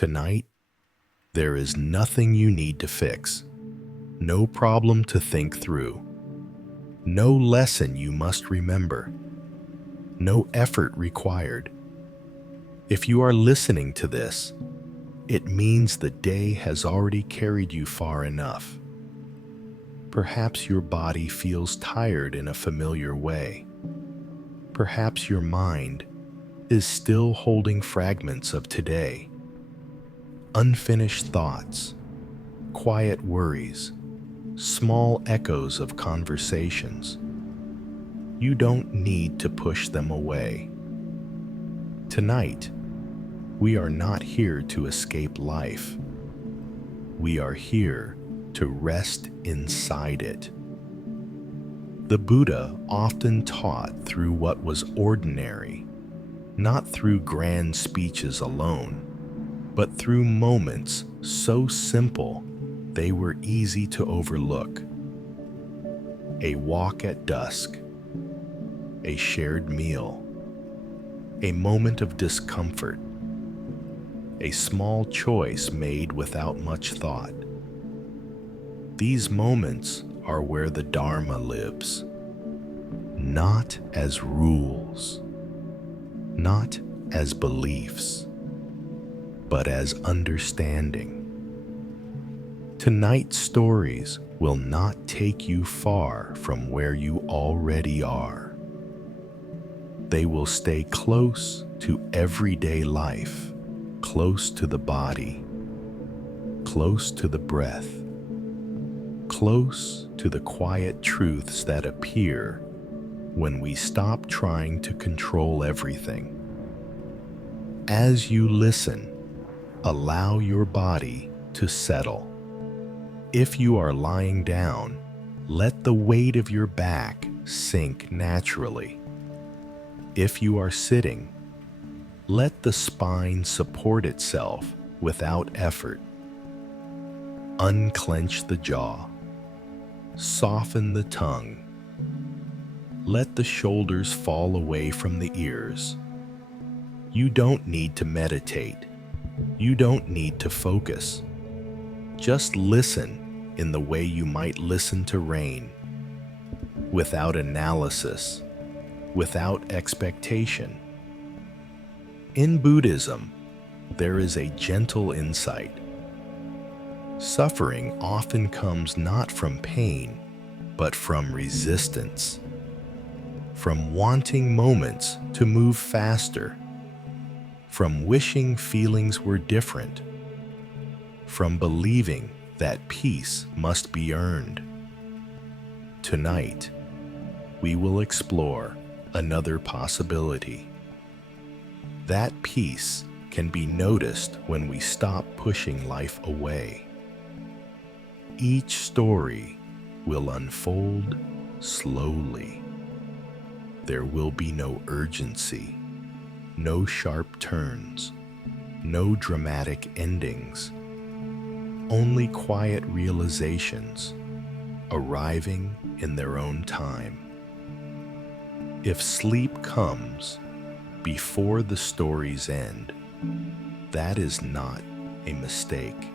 Tonight, there is nothing you need to fix, no problem to think through, no lesson you must remember, no effort required. If you are listening to this, it means the day has already carried you far enough. Perhaps your body feels tired in a familiar way. Perhaps your mind is still holding fragments of today. Unfinished thoughts, quiet worries, small echoes of conversations. You don't need to push them away. Tonight, we are not here to escape life. We are here to rest inside it. The Buddha often taught through what was ordinary, not through grand speeches alone, but through moments so simple they were easy to overlook. A walk at dusk, a shared meal, a moment of discomfort, a small choice made without much thought. These moments are where the Dharma lives, not as rules, not as beliefs, but as understanding. Tonight's stories will not take you far from where you already are. They will stay close to everyday life, close to the body, close to the breath, close to the quiet truths that appear when we stop trying to control everything. As you listen, allow your body to settle. If you are lying down, let the weight of your back sink naturally. If you are sitting, let the spine support itself without effort. Unclench the jaw. Soften the tongue. Let the shoulders fall away from the ears. You don't need to meditate. You don't need to focus. Just listen in the way you might listen to rain, without analysis, without expectation. In Buddhism, there is a gentle insight. Suffering often comes not from pain, but from resistance, from wanting moments to move faster, from wishing feelings were different, from believing that peace must be earned. Tonight, we will explore another possibility. That peace can be noticed when we stop pushing life away. Each story will unfold slowly. There will be no urgency, no sharp turns, no dramatic endings, only quiet realizations arriving in their own time. If sleep comes before the stories end, that is not a mistake.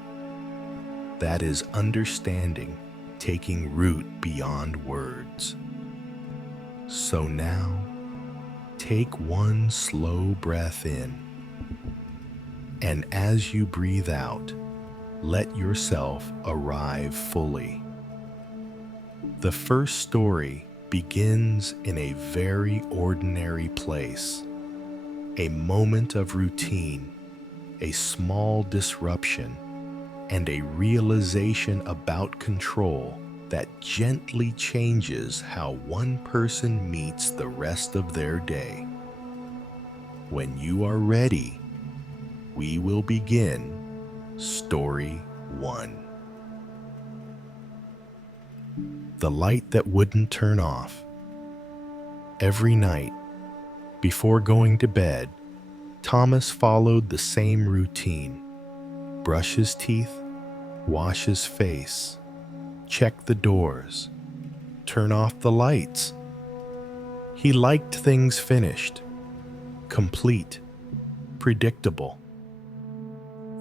That is understanding taking root beyond words. So now, take one slow breath in, and as you breathe out, let yourself arrive fully. The first story begins in a very ordinary place, a moment of routine, a small disruption, and a realization about control that gently changes how one person meets the rest of their day. When you are ready, we will begin Story 1. The light that wouldn't turn off. Every night, before going to bed, Thomas followed the same routine. Brush his teeth, wash his face, check the doors, turn off the lights. He liked things finished, complete, predictable.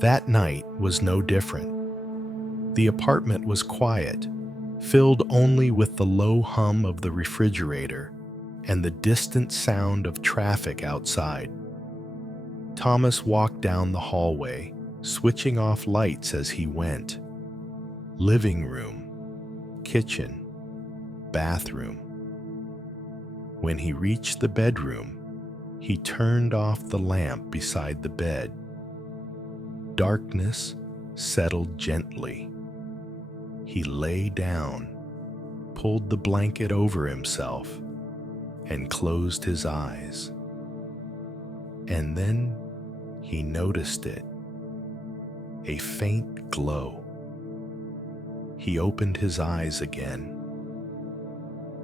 That night was no different. The apartment was quiet, filled only with the low hum of the refrigerator and the distant sound of traffic outside. Thomas walked down the hallway, switching off lights as he went. Living room, kitchen, bathroom. When he reached the bedroom, he turned off the lamp beside the bed. Darkness settled gently. He lay down, pulled the blanket over himself, and closed his eyes. And then he noticed it, a faint glow. He opened his eyes again.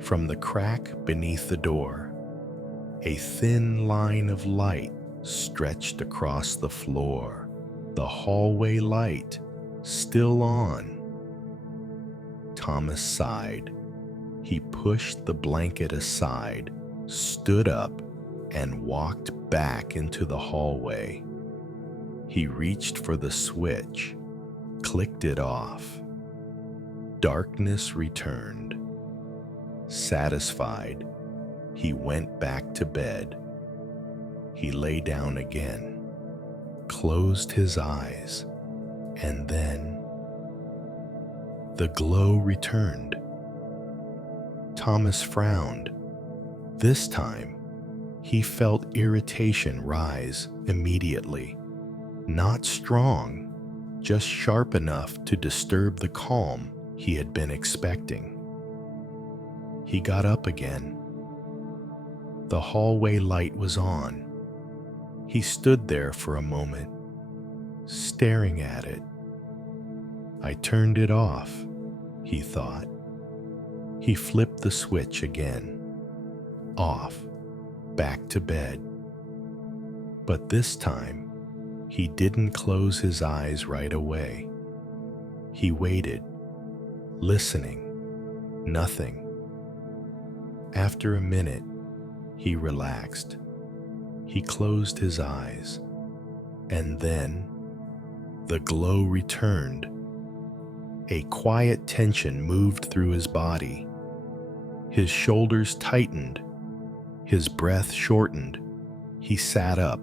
From the crack beneath the door, a thin line of light stretched across the floor, the hallway light still on. Thomas sighed. He pushed the blanket aside, stood up, and walked back into the hallway. He reached for the switch, clicked it off. Darkness returned. Satisfied, he went back to bed. He lay down again, closed his eyes, and then the glow returned. Thomas frowned. This time, he felt irritation rise immediately. Not strong, just sharp enough to disturb the calm he had been expecting. He got up again. The hallway light was on. He stood there for a moment, staring at it. I turned it off, he thought. He flipped the switch again. Off, back to bed. But this time, he didn't close his eyes right away. He waited, listening. Nothing. After a minute, he relaxed. He closed his eyes, and then the glow returned. A quiet tension moved through his body. His shoulders tightened. His breath shortened. He sat up.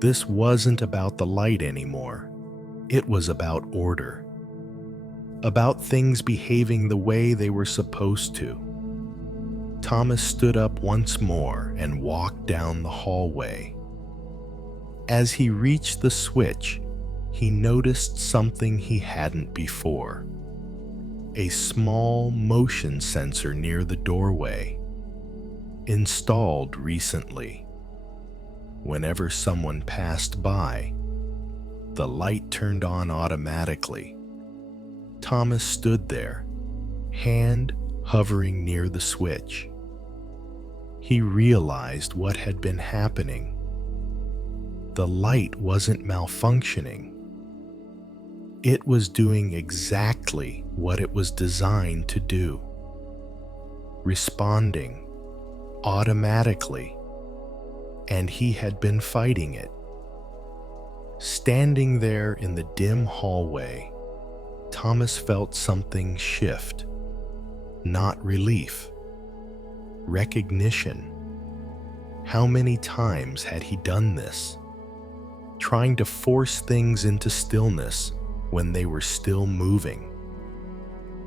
This wasn't about the light anymore. It was about order. About things behaving the way they were supposed to. Thomas stood up once more and walked down the hallway. As he reached the switch, he noticed something he hadn't before. A small motion sensor near the doorway, installed recently. Whenever someone passed by, the light turned on automatically. Thomas stood there, hand hovering near the switch. He realized what had been happening. The light wasn't malfunctioning. It was doing exactly what it was designed to do. Responding automatically. And he had been fighting it. Standing there in the dim hallway, Thomas felt something shift. Not relief. Recognition. How many times had he done this? Trying to force things into stillness when they were still moving.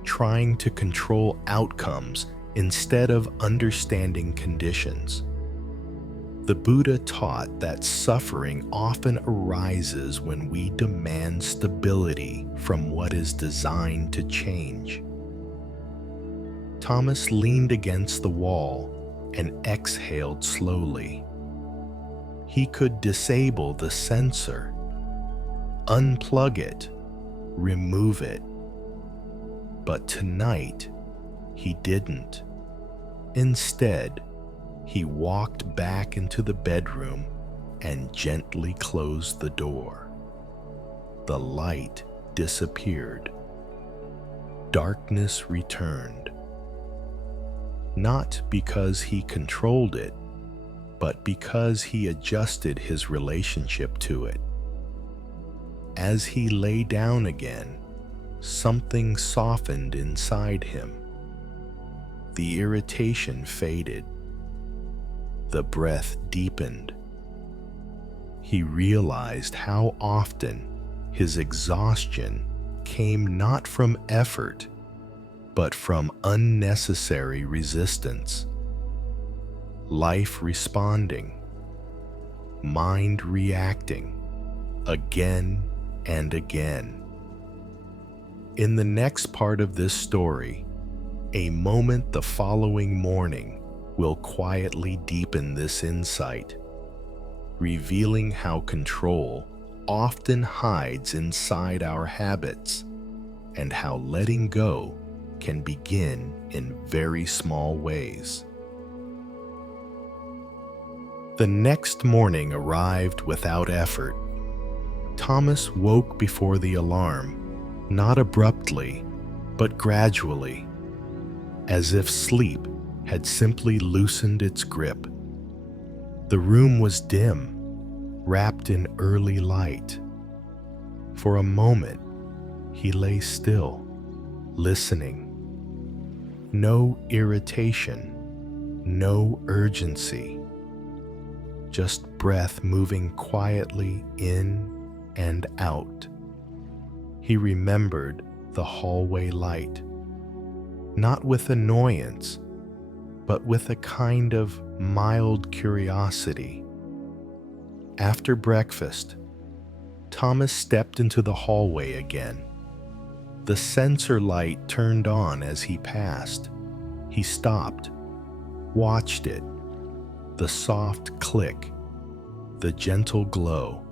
Trying to control outcomes instead of understanding conditions. The Buddha taught that suffering often arises when we demand stability from what is designed to change. Thomas leaned against the wall and exhaled slowly. He could disable the sensor, unplug it, remove it. But tonight, he didn't. Instead, he walked back into the bedroom and gently closed the door. The light disappeared. Darkness returned. Not because he controlled it, but because he adjusted his relationship to it. As he lay down again, something softened inside him. The irritation faded. The breath deepened. He realized how often his exhaustion came not from effort, but from unnecessary resistance. Life responding, mind reacting, again and again. In the next part of this story, a moment the following morning will quietly deepen this insight, revealing how control often hides inside our habits and how letting go can begin in very small ways. The next morning arrived without effort. Thomas woke before the alarm, not abruptly, but gradually, as if sleep had simply loosened its grip. The room was dim, wrapped in early light. For a moment, he lay still, listening. No irritation, no urgency, just breath moving quietly in and out. He remembered the hallway light, not with annoyance, but with a kind of mild curiosity. After breakfast, Thomas stepped into the hallway again. The sensor light turned on as he passed. He stopped, watched it, the soft click, the gentle glow.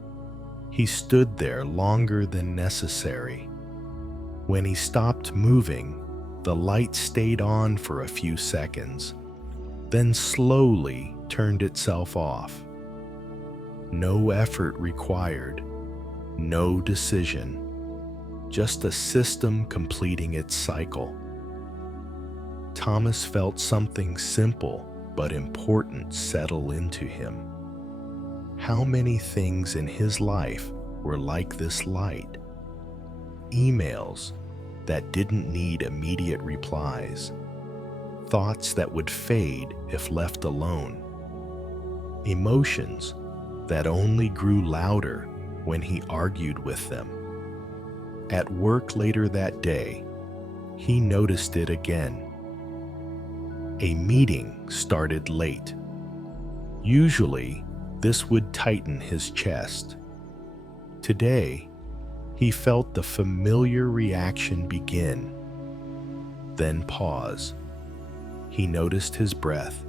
He stood there longer than necessary. When he stopped moving, the light stayed on for a few seconds, then slowly turned itself off. No effort required, no decision, just a system completing its cycle. Thomas felt something simple but important settle into him. How many things in his life were like this light? Emails that didn't need immediate replies, thoughts that would fade if left alone, emotions that only grew louder when he argued with them. At work later that day, he noticed it again. A meeting started late. Usually, this would tighten his chest. Today, he felt the familiar reaction begin, then pause. He noticed his breath.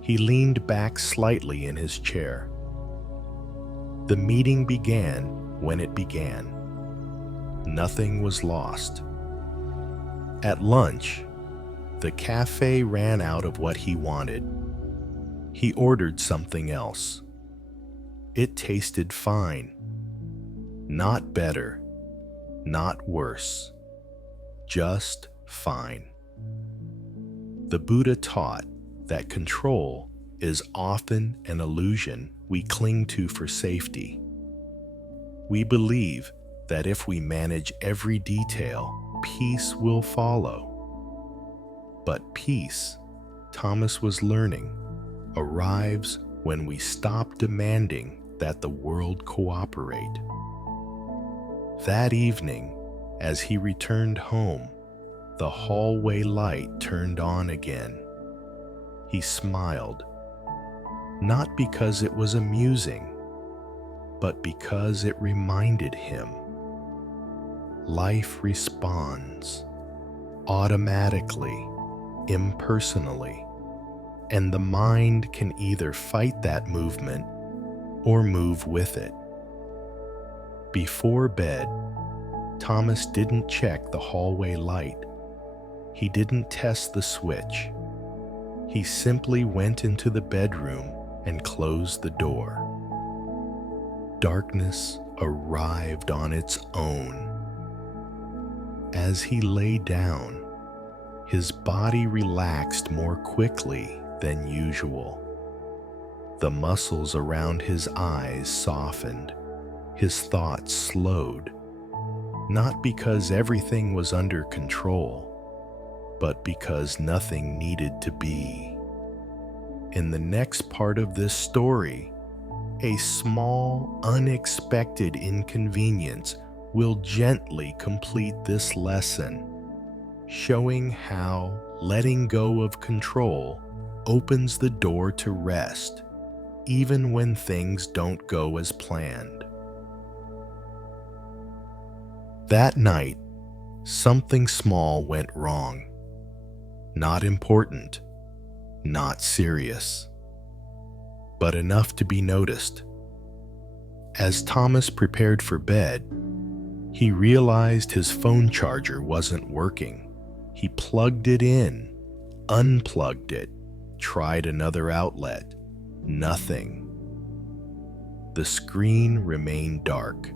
He leaned back slightly in his chair. The meeting began when it began. Nothing was lost. At lunch, the cafe ran out of what he wanted. He ordered something else. It tasted fine. Not better, not worse, just fine. The Buddha taught that control is often an illusion we cling to for safety. We believe that if we manage every detail, peace will follow. But peace, Thomas was learning, arrives when we stop demanding that the world cooperate. That evening, as he returned home, the hallway light turned on again. He smiled, not because it was amusing, but because it reminded him. Life responds, automatically, impersonally, and the mind can either fight that movement or move with it. Before bed, Thomas didn't check the hallway light. He didn't test the switch. He simply went into the bedroom and closed the door. Darkness arrived on its own. As he lay down, his body relaxed more quickly than usual. The muscles around his eyes softened. his thoughts slowed, not because everything was under control, but because nothing needed to be. In the next part of this story, a small, unexpected inconvenience will gently complete this lesson, showing how letting go of control opens the door to rest, even when things don't go as planned. That night, something small went wrong. Not important, not serious, but enough to be noticed. As Thomas prepared for bed, he realized his phone charger wasn't working. He plugged it in, unplugged it, tried another outlet. Nothing. The screen remained dark.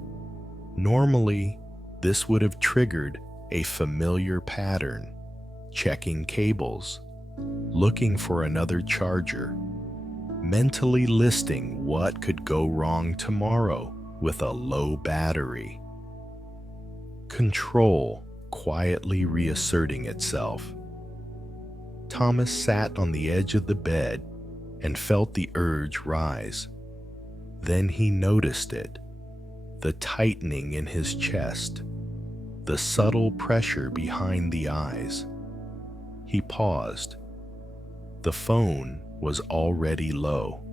Normally, this would have triggered a familiar pattern, checking cables, looking for another charger, mentally listing what could go wrong tomorrow with a low battery. Control quietly reasserting itself. Thomas sat on the edge of the bed and felt the urge rise. Then he noticed it, the tightening in his chest, the subtle pressure behind the eyes. He paused. The phone was already low,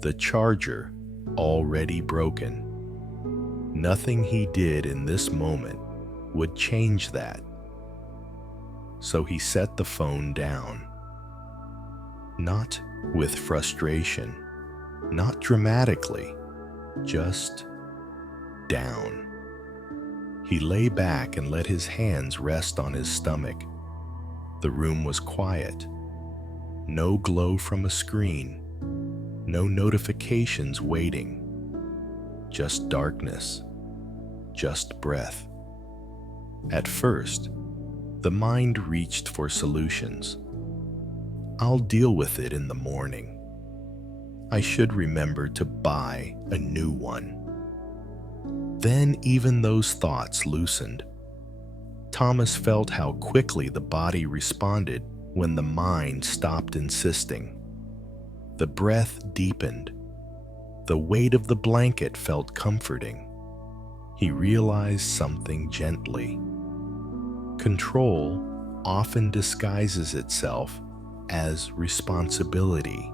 the charger already broken. Nothing he did in this moment would change that. So he set the phone down. Not with frustration, not dramatically, just down. He lay back and let his hands rest on his stomach. The room was quiet. No glow from a screen, no notifications waiting. Just darkness, just breath. At first, the mind reached for solutions. I'll deal with it in the morning. I should remember to buy a new one. Then even those thoughts loosened. Thomas felt how quickly the body responded when the mind stopped insisting. The breath deepened. The weight of the blanket felt comforting. He realized something gently. Control often disguises itself as responsibility,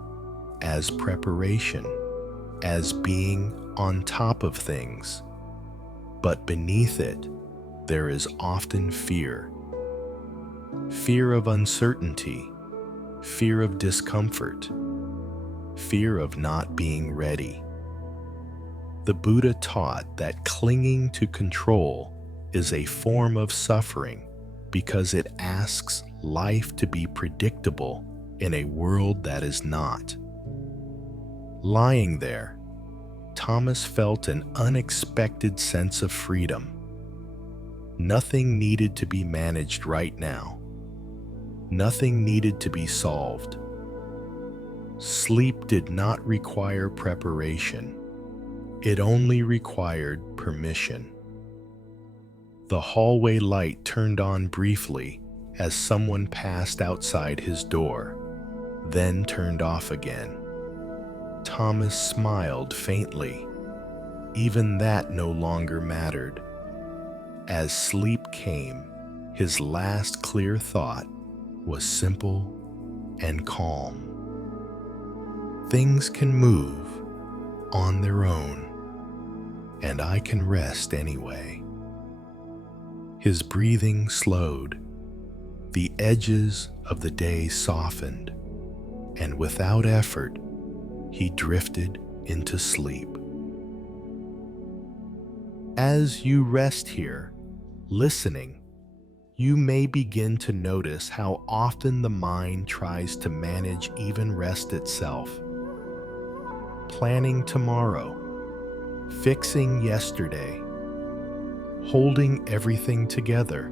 as preparation, as being on top of things. But beneath it, there is often fear. Fear of uncertainty, fear of discomfort, fear of not being ready. The Buddha taught that clinging to control is a form of suffering because it asks life to be predictable in a world that is not. Lying there, Thomas felt an unexpected sense of freedom. Nothing needed to be managed right now. Nothing needed to be solved. Sleep did not require preparation. It only required permission. The hallway light turned on briefly as someone passed outside his door, then turned off again. Thomas smiled faintly. Even that no longer mattered. As sleep came, his last clear thought was simple and calm. Things can move on their own, and I can rest anyway. His breathing slowed. The edges of the day softened, and without effort, he drifted into sleep. As you rest here, listening, you may begin to notice how often the mind tries to manage even rest itself. Planning tomorrow, fixing yesterday, holding everything together.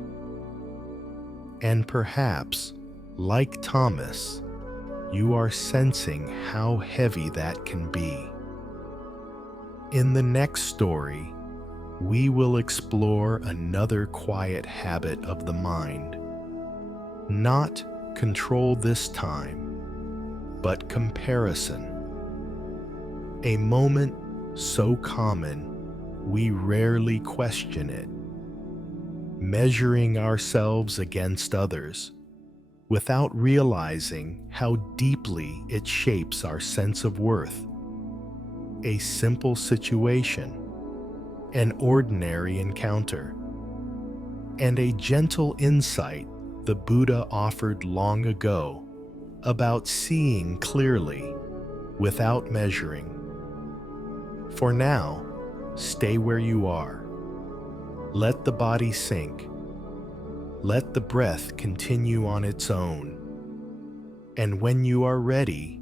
And perhaps, like Thomas, you are sensing how heavy that can be. In the next story, we will explore another quiet habit of the mind. Not control this time, but comparison. A moment so common we rarely question it. Measuring ourselves against others without realizing how deeply it shapes our sense of worth. A simple situation, an ordinary encounter, and a gentle insight the Buddha offered long ago about seeing clearly without measuring. For now, stay where you are. Let the body sink. Let the breath continue on its own. And when you are ready,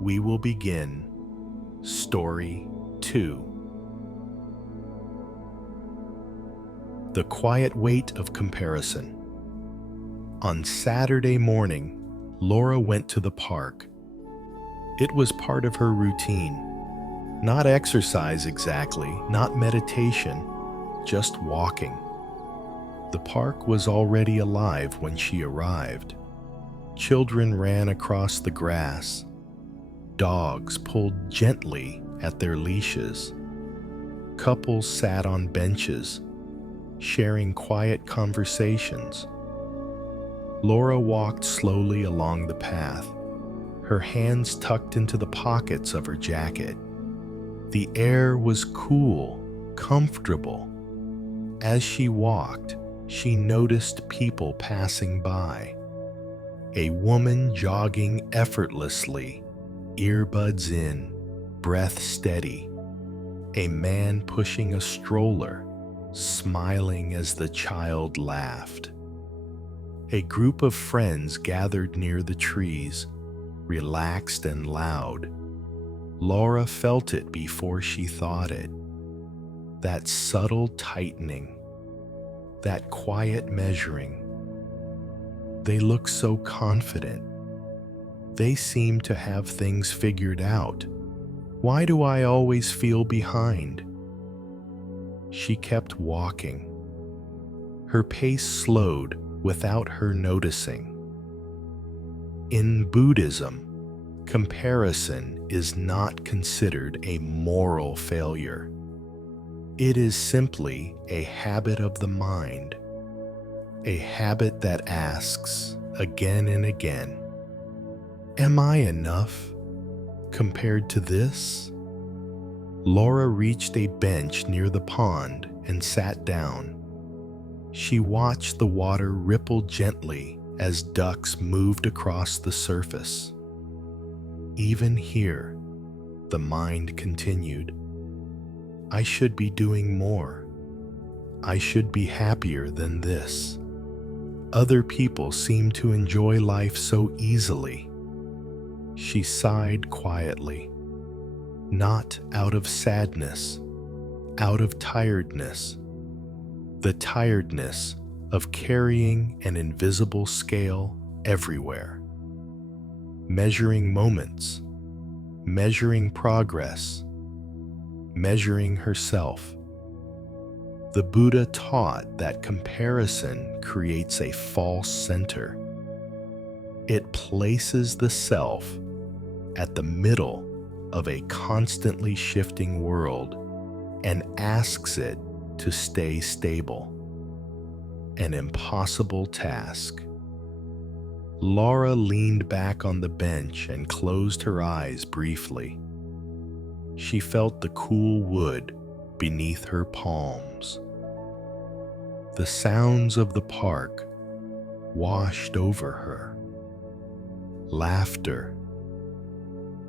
we will begin Story 2. The quiet weight of comparison. On Saturday morning, Laura went to the park. It was part of her routine. Not exercise exactly, not meditation, just walking. The park was already alive when she arrived. Children ran across the grass. Dogs pulled gently at their leashes. Couples sat on benches, sharing quiet conversations. Laura walked slowly along the path, her hands tucked into the pockets of her jacket. The air was cool, comfortable. As she walked, she noticed people passing by. A woman jogging effortlessly, earbuds in, breath steady. A man pushing a stroller, smiling as the child laughed. A group of friends gathered near the trees, relaxed and loud. Laura felt it before she thought it. That subtle tightening, that quiet measuring. They look so confident. They seem to have things figured out. Why do I always feel behind? She kept walking. Her pace slowed without her noticing. In Buddhism, comparison is not considered a moral failure. It is simply a habit of the mind, a habit that asks again and again, am I enough compared to this? Laura reached a bench near the pond and sat down. She watched the water ripple gently as ducks moved across the surface. Even here, the mind continued, I should be doing more. I should be happier than this. Other people seem to enjoy life so easily. She sighed quietly, not out of sadness, out of tiredness, the tiredness of carrying an invisible scale everywhere, measuring moments, measuring progress, measuring herself. The Buddha taught that comparison creates a false center. It places the self at the middle of a constantly shifting world and asks it to stay stable. An impossible task. Laura leaned back on the bench and closed her eyes briefly. She felt the cool wood beneath her palms. The sounds of the park washed over her. Laughter,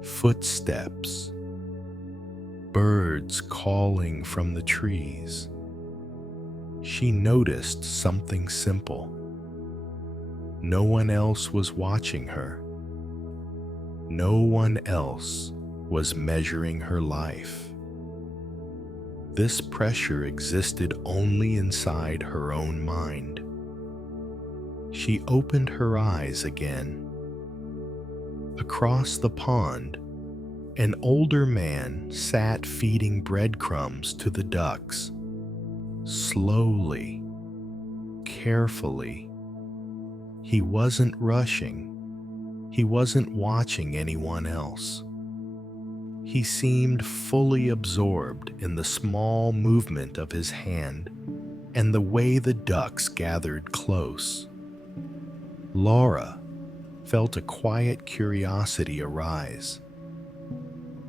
footsteps, birds calling from the trees. She noticed something simple. No one else was watching her. No one else was measuring her life. This pressure existed only inside her own mind. She opened her eyes again. Across the pond, An older man sat feeding breadcrumbs to the ducks. Slowly, carefully. He wasn't rushing. He wasn't watching anyone else. He seemed fully absorbed in the small movement of his hand and the way the ducks gathered close. Laura felt a quiet curiosity arise.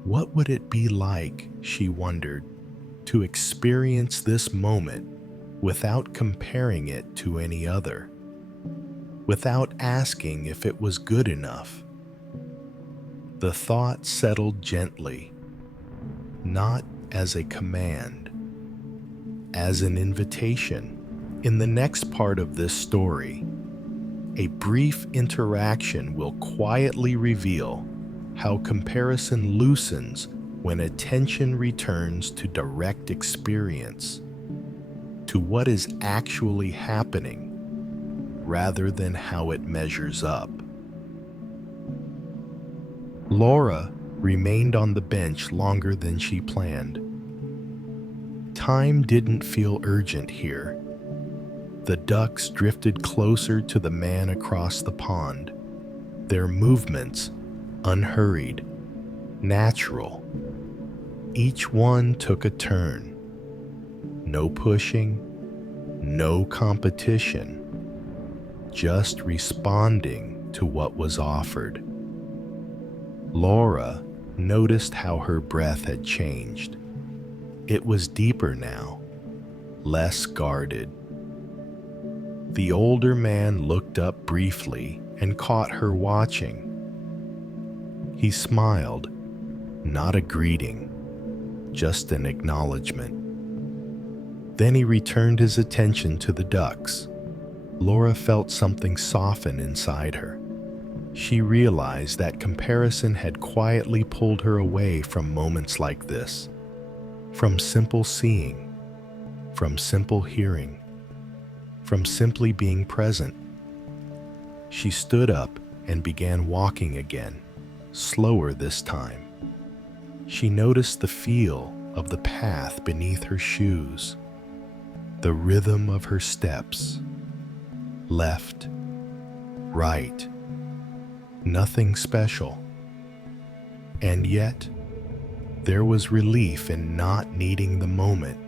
What would it be like, she wondered, to experience this moment without comparing it to any other, without asking if it was good enough? The thought settled gently, not as a command, as an invitation. In the next part of this story, a brief interaction will quietly reveal how comparison loosens when attention returns to direct experience, to what is actually happening, rather than how it measures up. Laura remained on the bench longer than she planned. Time didn't feel urgent here. The ducks drifted closer to the man across the pond, their movements unhurried, natural. Each one took a turn. No pushing, no competition, just responding to what was offered. Laura noticed how her breath had changed. It was deeper now, less guarded. The older man looked up briefly and caught her watching. He smiled, not a greeting, just an acknowledgement. Then he returned his attention to the ducks. Laura felt something soften inside her. She realized that comparison had quietly pulled her away from moments like this, from simple seeing, from simple hearing, from simply being present. She stood up and began walking again, slower this time. She noticed the feel of the path beneath her shoes, the rhythm of her steps, left, right, nothing special. And yet, there was relief in not needing the moment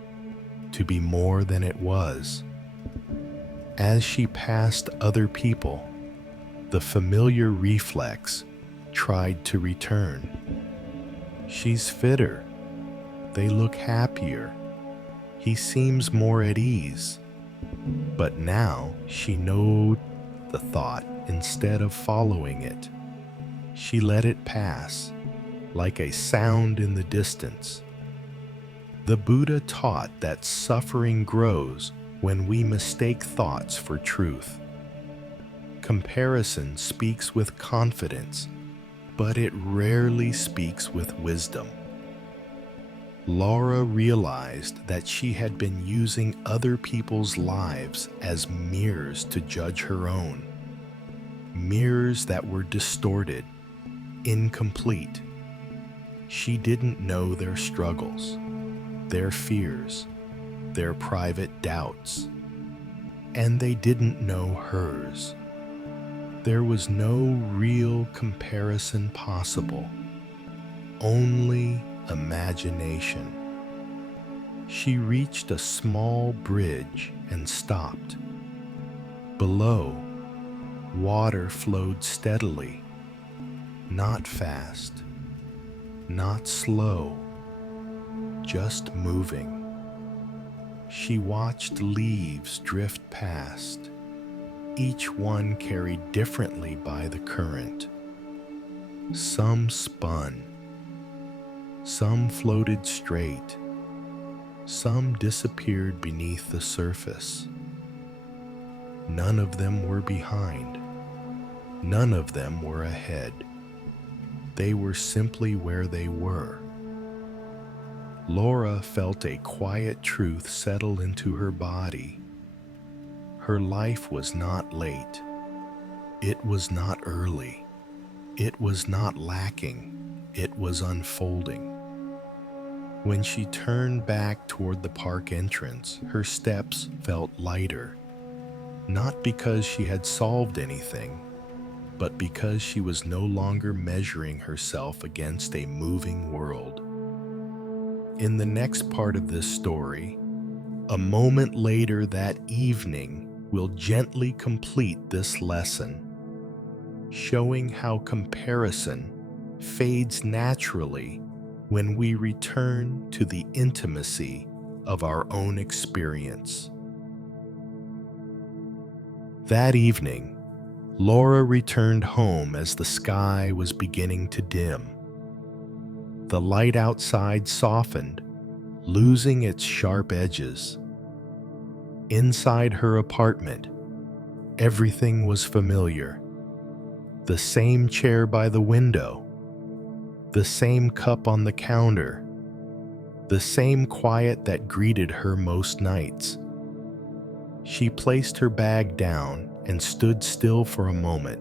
to be more than it was. As she passed other people, the familiar reflex tried to return. She's fitter. They look happier. He seems more at ease. But now she knows the thought instead of following it. She let it pass, like a sound in the distance. The Buddha taught that suffering grows when we mistake thoughts for truth. Comparison speaks with confidence, but it rarely speaks with wisdom. Laura realized that she had been using other people's lives as mirrors to judge her own. Mirrors that were distorted, incomplete. She didn't know their struggles, their fears, their private doubts, and they didn't know hers. There was no real comparison possible, only imagination. She reached a small bridge and stopped. Below, water flowed steadily, not fast, not slow, just moving. She watched leaves drift past, each one carried differently by the current. Some spun, some floated straight, some disappeared beneath the surface. None of them were behind. None of them were ahead. They were simply where they were. Laura felt a quiet truth settle into her body. Her life was not late. It was not early. It was not lacking. it was unfolding. When she turned back toward the park entrance, her steps felt lighter, not because she had solved anything, but because she was no longer measuring herself against a moving world. In the next part of this story, a moment later that evening will gently complete this lesson, showing how comparison fades naturally when we return to the intimacy of our own experience. That evening, Laura returned home as the sky was beginning to dim. The light outside softened, losing its sharp edges. Inside her apartment, everything was familiar. The same chair by the window, the same cup on the counter, the same quiet that greeted her most nights. She placed her bag down and stood still for a moment,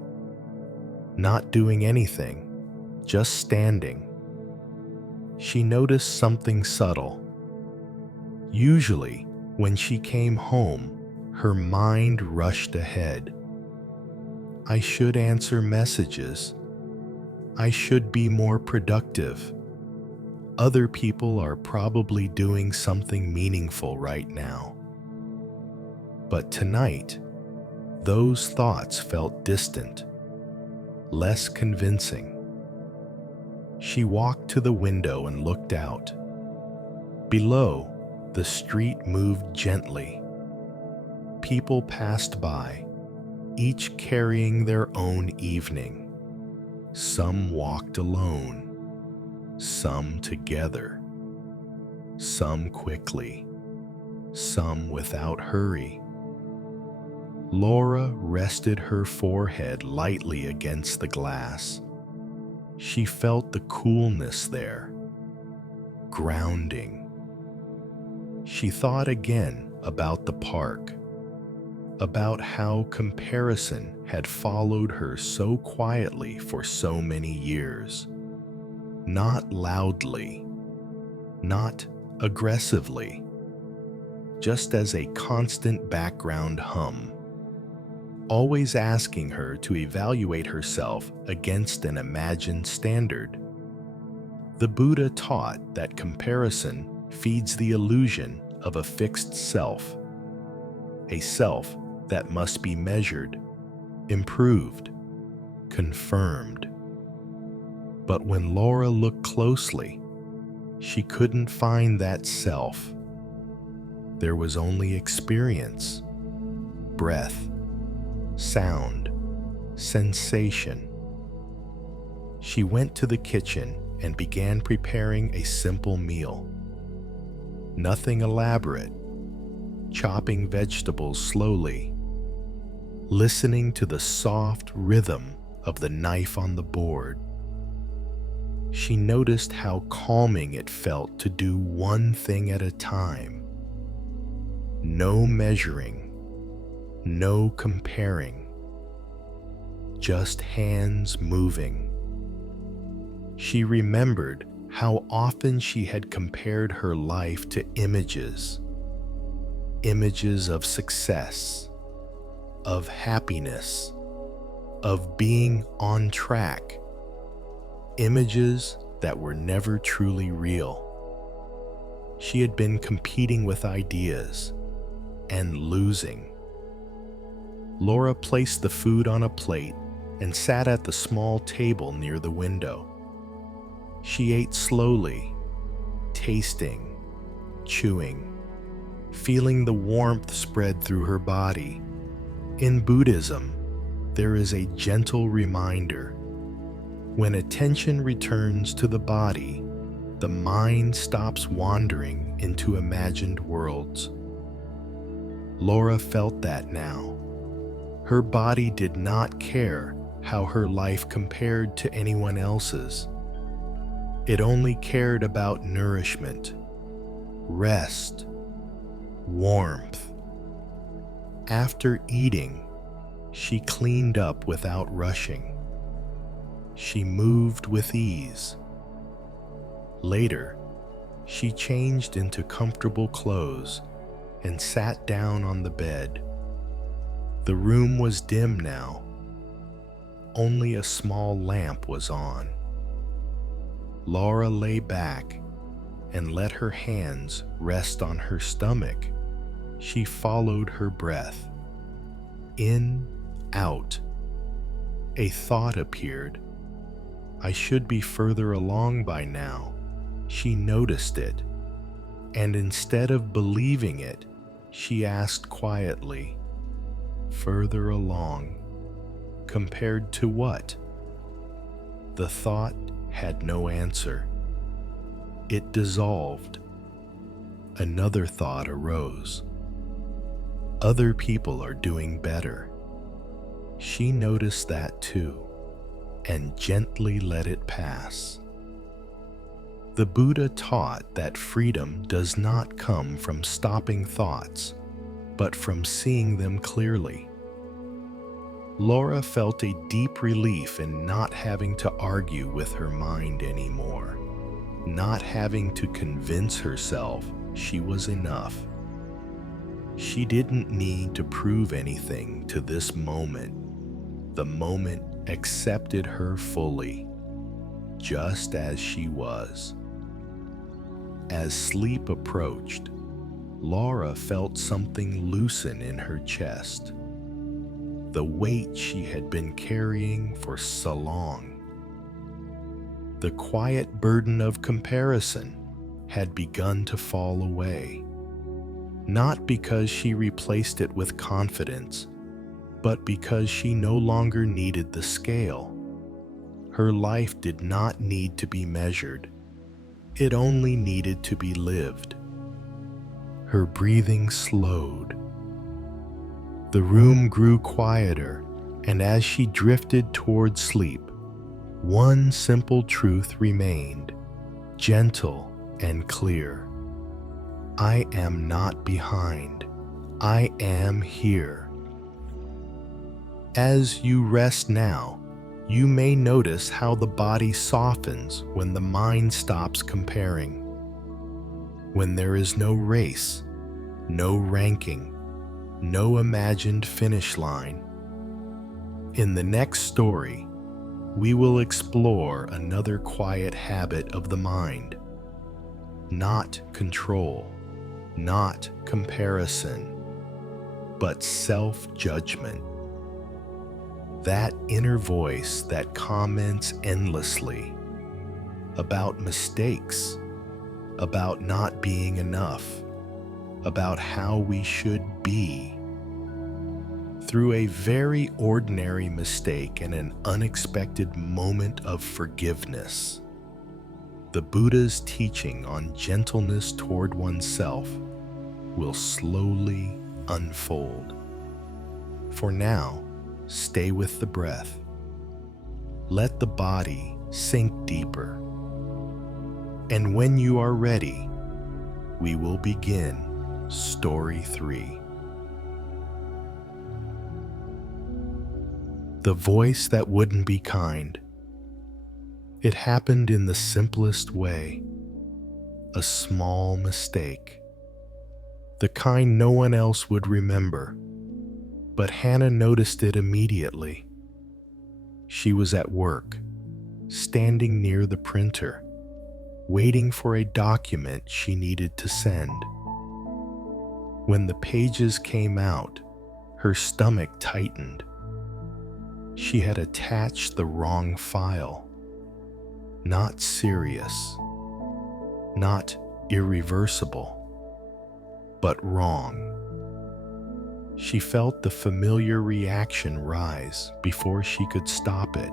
not doing anything, just standing. She noticed something subtle. Usually, when she came home, her mind rushed ahead. I should answer messages. I should be more productive. Other people are probably doing something meaningful right now. But tonight, those thoughts felt distant, less convincing. She walked to the window and looked out. Below, the street moved gently. People passed by, each carrying their own evening. Some walked alone, some together, some quickly, some without hurry. Laura rested her forehead lightly against the glass. She felt the coolness there, grounding. She thought again about the park, about how comparison had followed her so quietly for so many years. Not loudly, not aggressively, just as a constant background hum, always asking her to evaluate herself against an imagined standard. The Buddha taught that comparison feeds the illusion of a fixed self, a self that must be measured, improved, confirmed. But when Laura looked closely, she couldn't find that self. There was only experience, breath, sound, sensation. She went to the kitchen and began preparing a simple meal. Nothing elaborate, chopping vegetables slowly, listening to the soft rhythm of the knife on the board. She noticed how calming it felt to do one thing at a time. No measuring, no comparing, just hands moving. She remembered how often she had compared her life to images of success, of happiness, of being on track, images that were never truly real. She had been competing with ideas and losing. Laura placed the food on a plate and sat at the small table near the window. She ate slowly, tasting, chewing, feeling the warmth spread through her body. In Buddhism, there is a gentle reminder. When attention returns to the body, the mind stops wandering into imagined worlds. Laura felt that now. Her body did not care how her life compared to anyone else's. It only cared about nourishment, rest, warmth. After eating, she cleaned up without rushing. She moved with ease, Later, she changed into comfortable clothes and sat down on the bed. The room was dim now. Only a small lamp was on. Laura lay back and let her hands rest on her stomach. She followed her breath. In, out. A thought appeared. I should be further along by now. She noticed it, and instead of believing it, she asked quietly, "Further along? Compared to what?" The thought had no answer. It dissolved. Another thought arose. Other people are doing better. She noticed that too, and gently let it pass. The Buddha taught that freedom does not come from stopping thoughts, but from seeing them clearly. Laura felt a deep relief in not having to argue with her mind anymore, not having to convince herself she was enough. She didn't need to prove anything to this moment. The moment accepted her fully, just as she was. As sleep approached, Laura felt something loosen in her chest. The weight she had been carrying for so long. The quiet burden of comparison had begun to fall away. Not because she replaced it with confidence, but because she no longer needed the scale. Her life did not need to be measured. It only needed to be lived. Her breathing slowed. The room grew quieter, and as she drifted toward sleep, one simple truth remained, gentle and clear. I am not behind. I am here. As you rest now, you may notice how the body softens when the mind stops comparing. When there is no race, no ranking, no imagined finish line. In the next story, we will explore another quiet habit of the mind. Not control, not comparison, but self-judgment. That inner voice that comments endlessly about mistakes, about not being enough, about how we should be. Through a very ordinary mistake and an unexpected moment of forgiveness, the Buddha's teaching on gentleness toward oneself will slowly unfold. For now, stay with the breath. Let the body sink deeper. And when you are ready, we will begin Story 3. The voice that wouldn't be kind. It happened in the simplest way. A small mistake. The kind no one else would remember. But Hannah noticed it immediately. She was at work, standing near the printer, waiting for a document she needed to send. When the pages came out, her stomach tightened. She had attached the wrong file. Not serious, not irreversible, but wrong. She felt the familiar reaction rise before she could stop it.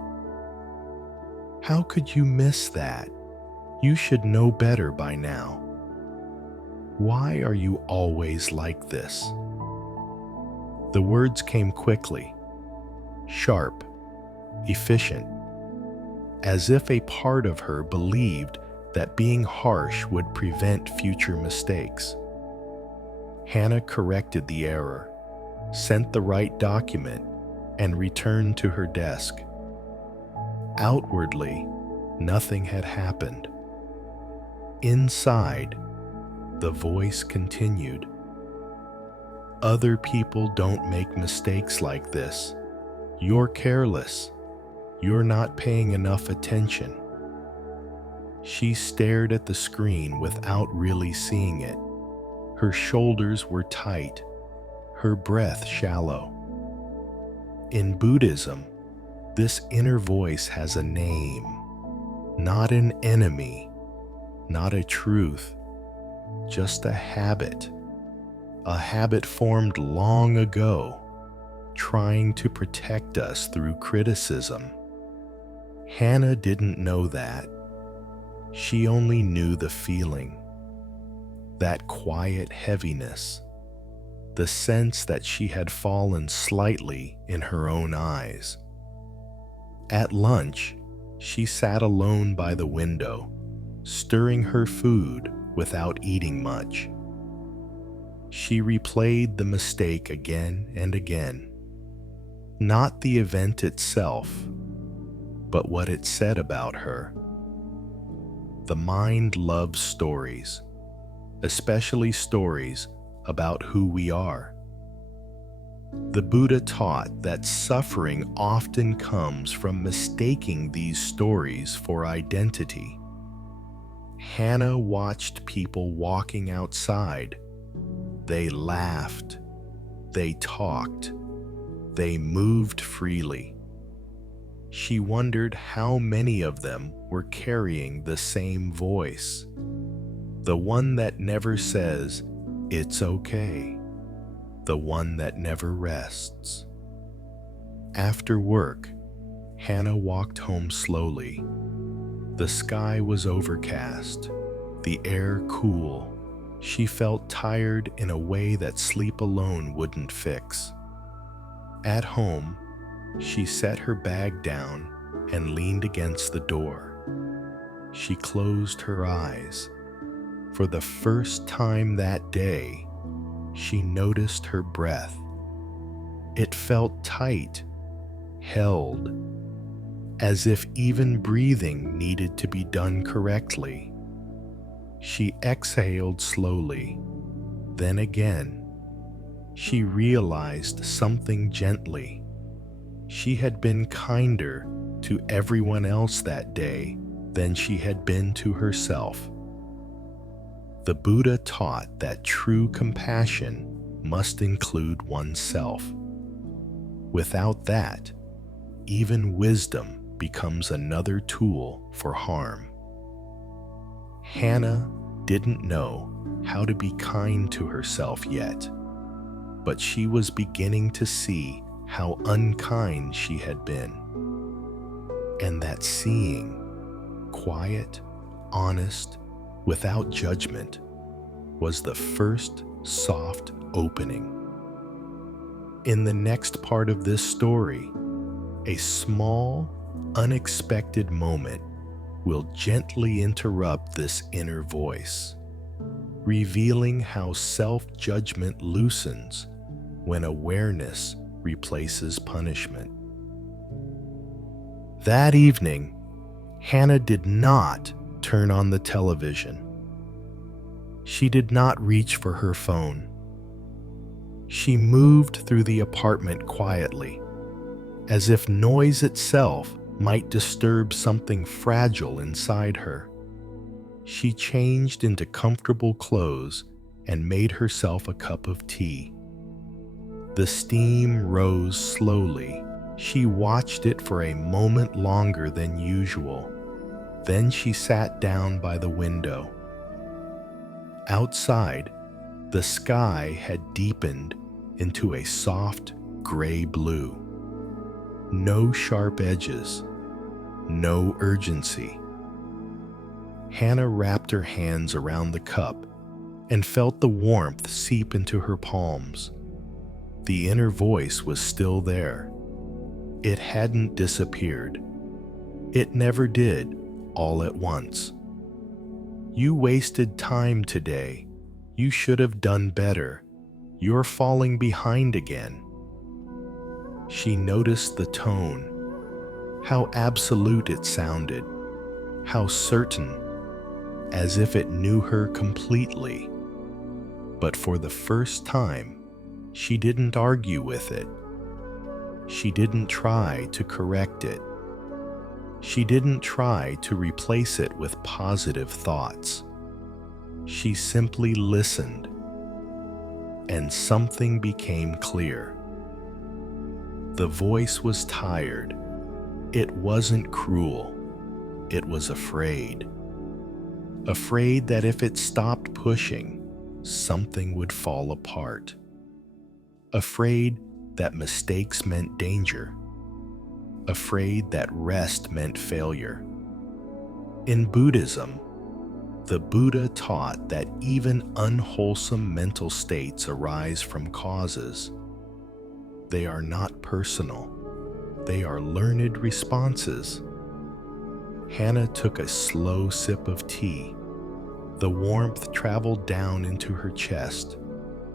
How could you miss that? You should know better by now. Why are you always like this? The words came quickly, sharp, efficient, as if a part of her believed that being harsh would prevent future mistakes. Hannah corrected the error, sent the right document, and returned to her desk. Outwardly, nothing had happened. inside, the voice continued, "Other people don't make mistakes like this. You're careless. You're not paying enough attention." She stared at the screen without really seeing it. Her shoulders were tight, her breath shallow. In Buddhism, this inner voice has a name, not an enemy, not a truth, just a habit formed long ago, trying to protect us through criticism. Hannah didn't know that. She only knew the feeling, that quiet heaviness, the sense that she had fallen slightly in her own eyes. At lunch, she sat alone by the window, stirring her food without eating much. She replayed the mistake again and again, not the event itself, but what it said about her. The mind loves stories, especially stories about who we are. The Buddha taught that suffering often comes from mistaking these stories for identity. Hannah watched people walking outside. They laughed, they talked, they moved freely. She wondered how many of them were carrying the same voice, the one that never says, "It's okay," the one that never rests. After work, Hannah walked home slowly. The sky was overcast, the air cool. She felt tired in a way that sleep alone wouldn't fix. At home, she set her bag down and leaned against the door. She closed her eyes. For the first time that day, she noticed her breath. It felt tight, held, as if even breathing needed to be done correctly. She exhaled slowly. Then again, she realized something gently. She had been kinder to everyone else that day than she had been to herself. The Buddha taught that true compassion must include oneself. Without that, even wisdom becomes another tool for harm. Hannah didn't know how to be kind to herself yet, but she was beginning to see how unkind she had been. And that seeing, quiet, honest, without judgment, was the first soft opening. In the next part of this story, a small, unexpected moment will gently interrupt this inner voice, revealing how self-judgment loosens when awareness replaces punishment. That evening, Hannah did not turn on the television. She did not reach for her phone. She moved through the apartment quietly, as if noise itself might disturb something fragile inside her. She changed into comfortable clothes and made herself a cup of tea. The steam rose slowly. She watched it for a moment longer than usual. Then she sat down by the window. Outside, the sky had deepened into a soft gray blue. No sharp edges, no urgency. Hannah wrapped her hands around the cup and felt the warmth seep into her palms. The inner voice was still there. It hadn't disappeared. It never did, all at once. You wasted time today. You should have done better. You're falling behind again. She noticed the tone, how absolute it sounded, how certain, as if it knew her completely. But for the first time, she didn't argue with it. She didn't try to correct it. She didn't try to replace it with positive thoughts. She simply listened, and something became clear. The voice was tired. It wasn't cruel. It was afraid. Afraid that if it stopped pushing, something would fall apart. Afraid that mistakes meant danger. Afraid that rest meant failure. In Buddhism, the Buddha taught that even unwholesome mental states arise from causes. They are not personal. They are learned responses. Hannah took a slow sip of tea. The warmth traveled down into her chest.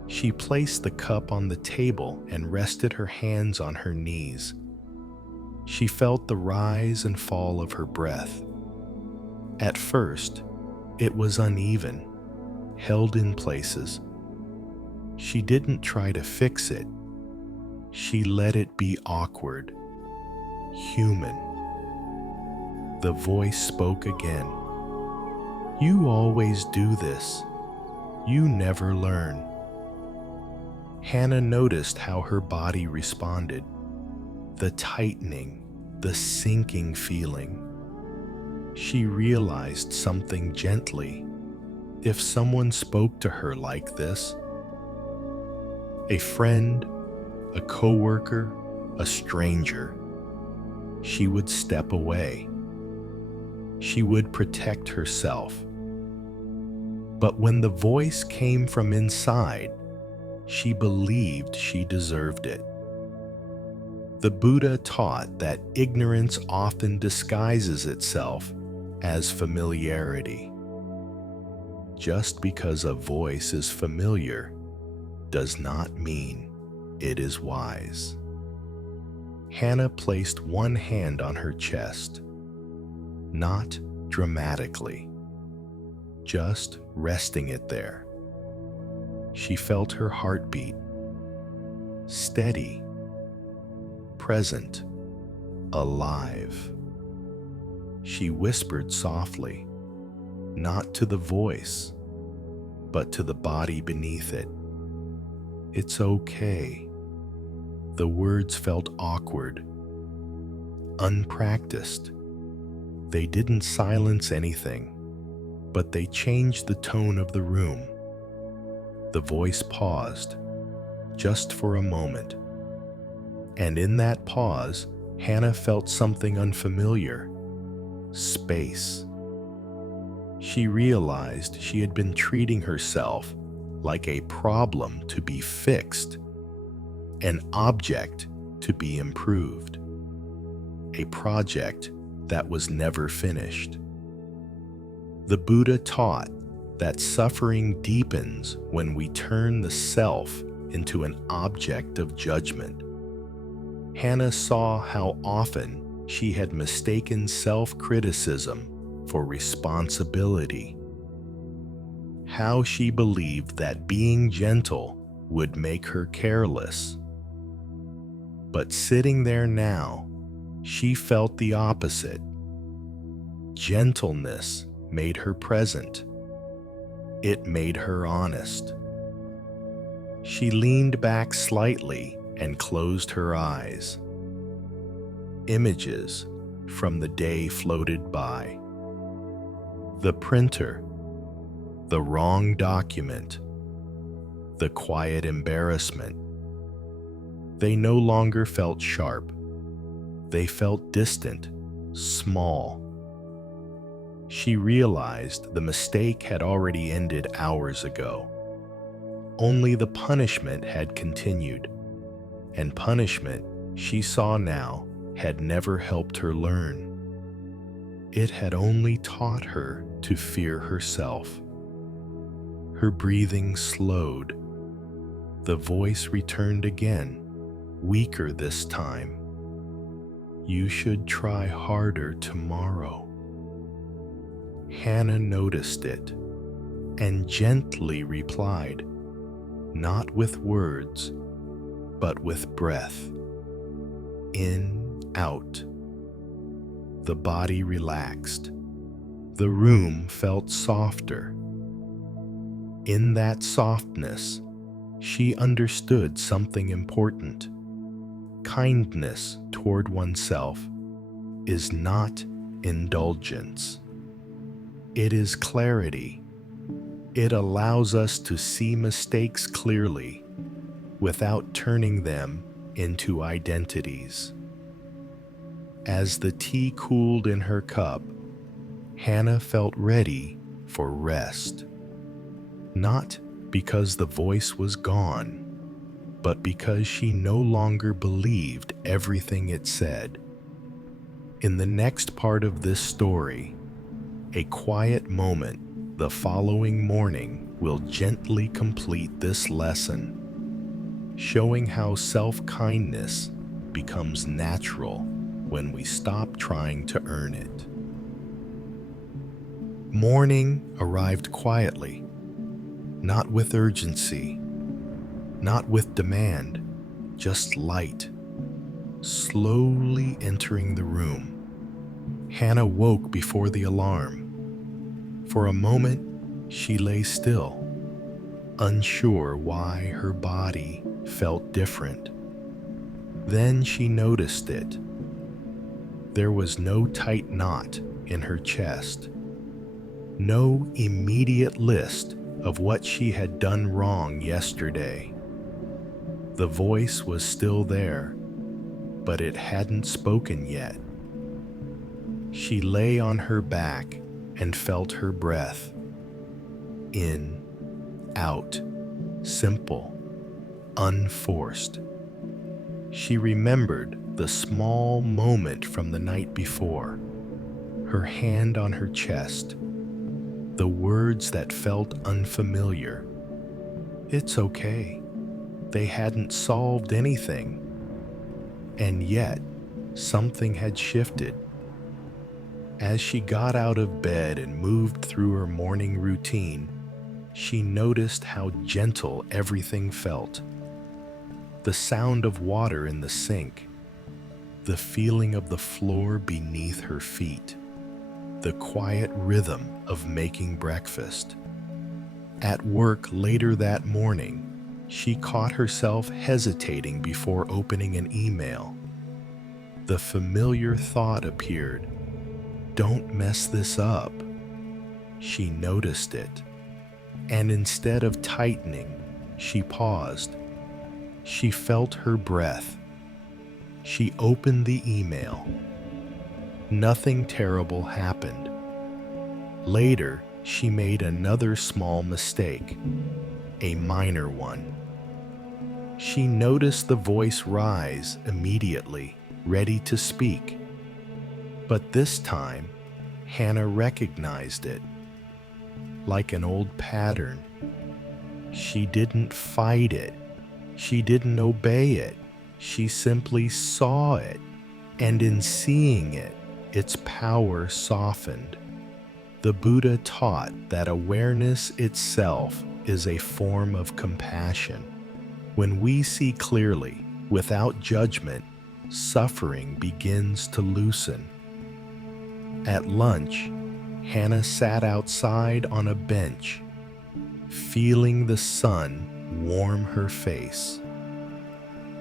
She placed the cup on the table and rested her hands on her knees. She felt the rise and fall of her breath. At first, it was uneven, held in places. She didn't try to fix it. She let it be awkward, human. The voice spoke again. "You always do this. You never learn." Hannah noticed how her body responded. The tightening, the sinking feeling. She realized something gently. If someone spoke to her like this, a friend, a coworker, a stranger, she would step away. She would protect herself. But when the voice came from inside, she believed she deserved it. The Buddha taught that ignorance often disguises itself as familiarity. Just because a voice is familiar does not mean it is wise. Hannah placed one hand on her chest, not dramatically, just resting it there. She felt her heartbeat, steady, present, alive. She whispered softly, not to the voice, but to the body beneath it. "It's okay." The words felt awkward, unpracticed. They didn't silence anything, but they changed the tone of the room. The voice paused, just for a moment. And in that pause, Hannah felt something unfamiliar: space. She realized she had been treating herself like a problem to be fixed, an object to be improved, a project that was never finished. The Buddha taught that suffering deepens when we turn the self into an object of judgment. Hannah saw how often she had mistaken self-criticism for responsibility. How she believed that being gentle would make her careless. But sitting there now, she felt the opposite. Gentleness made her present. It made her honest. She leaned back slightly and closed her eyes. Images from the day floated by. The printer, the wrong document, the quiet embarrassment. They no longer felt sharp. They felt distant, small. She realized the mistake had already ended hours ago. Only the punishment had continued, and punishment, she saw now, had never helped her learn. It had only taught her to fear herself. Her breathing slowed. The voice returned again, weaker this time. "You should try harder tomorrow." Hannah noticed it and gently replied, not with words, but with breath. In, out. The body relaxed. The room felt softer. In that softness, she understood something important. Kindness toward oneself is not indulgence. It is clarity. It allows us to see mistakes clearly without turning them into identities. As the tea cooled in her cup, Hannah felt ready for rest. Not because the voice was gone, but because she no longer believed everything it said. In the next part of this story, a quiet moment the following morning will gently complete this lesson, showing how self-kindness becomes natural when we stop trying to earn it. Morning arrived quietly, not with urgency, not with demand, just light, slowly entering the room. Hannah woke before the alarm. For a moment, she lay still, unsure why her body felt different. Then she noticed it. There was no tight knot in her chest, no immediate list of what she had done wrong yesterday. The voice was still there, but it hadn't spoken yet. She lay on her back and felt her breath. In, out, simple, unforced. She remembered the small moment from the night before, her hand on her chest, the words that felt unfamiliar. It's okay. They hadn't solved anything. And yet, something had shifted. As she got out of bed and moved through her morning routine, she noticed how gentle everything felt. The sound of water in the sink, the feeling of the floor beneath her feet, the quiet rhythm of making breakfast. At work later that morning, she caught herself hesitating before opening an email. The familiar thought appeared, "Don't mess this up." She noticed it, and instead of tightening, she paused. She felt her breath. She opened the email. Nothing terrible happened. Later, she made another small mistake, a minor one. She noticed the voice rise immediately, ready to speak. But this time, Hannah recognized it. Like an old pattern. She didn't fight it. She didn't obey it. She simply saw it. And in seeing it, its power softened. The Buddha taught that awareness itself is a form of compassion. When we see clearly, without judgment, suffering begins to loosen. At lunch, Hannah sat outside on a bench, feeling the sun warm her face.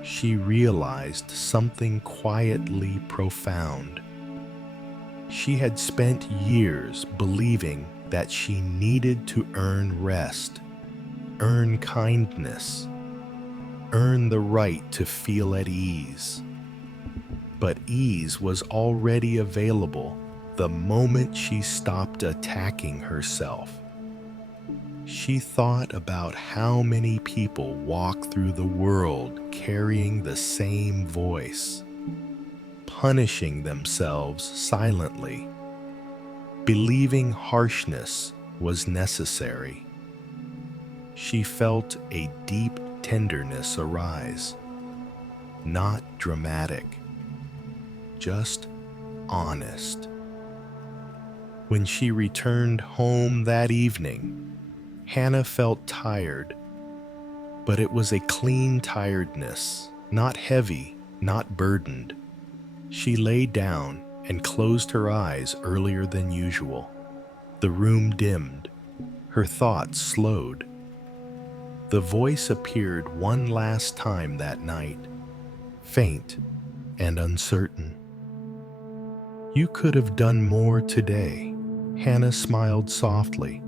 She realized something quietly profound. She had spent years believing that she needed to earn rest, earn kindness, earn the right to feel at ease. But ease was already available the moment she stopped attacking herself. She thought about how many people walk through the world carrying the same voice, punishing themselves silently, believing harshness was necessary. She felt a deep tenderness arise, not dramatic, just honest. When she returned home that evening, Hannah felt tired, but it was a clean tiredness, not heavy, not burdened. She lay down and closed her eyes earlier than usual. The room dimmed. Her thoughts slowed. The voice appeared one last time that night, faint and uncertain. "You could have done more today." Hannah smiled softly,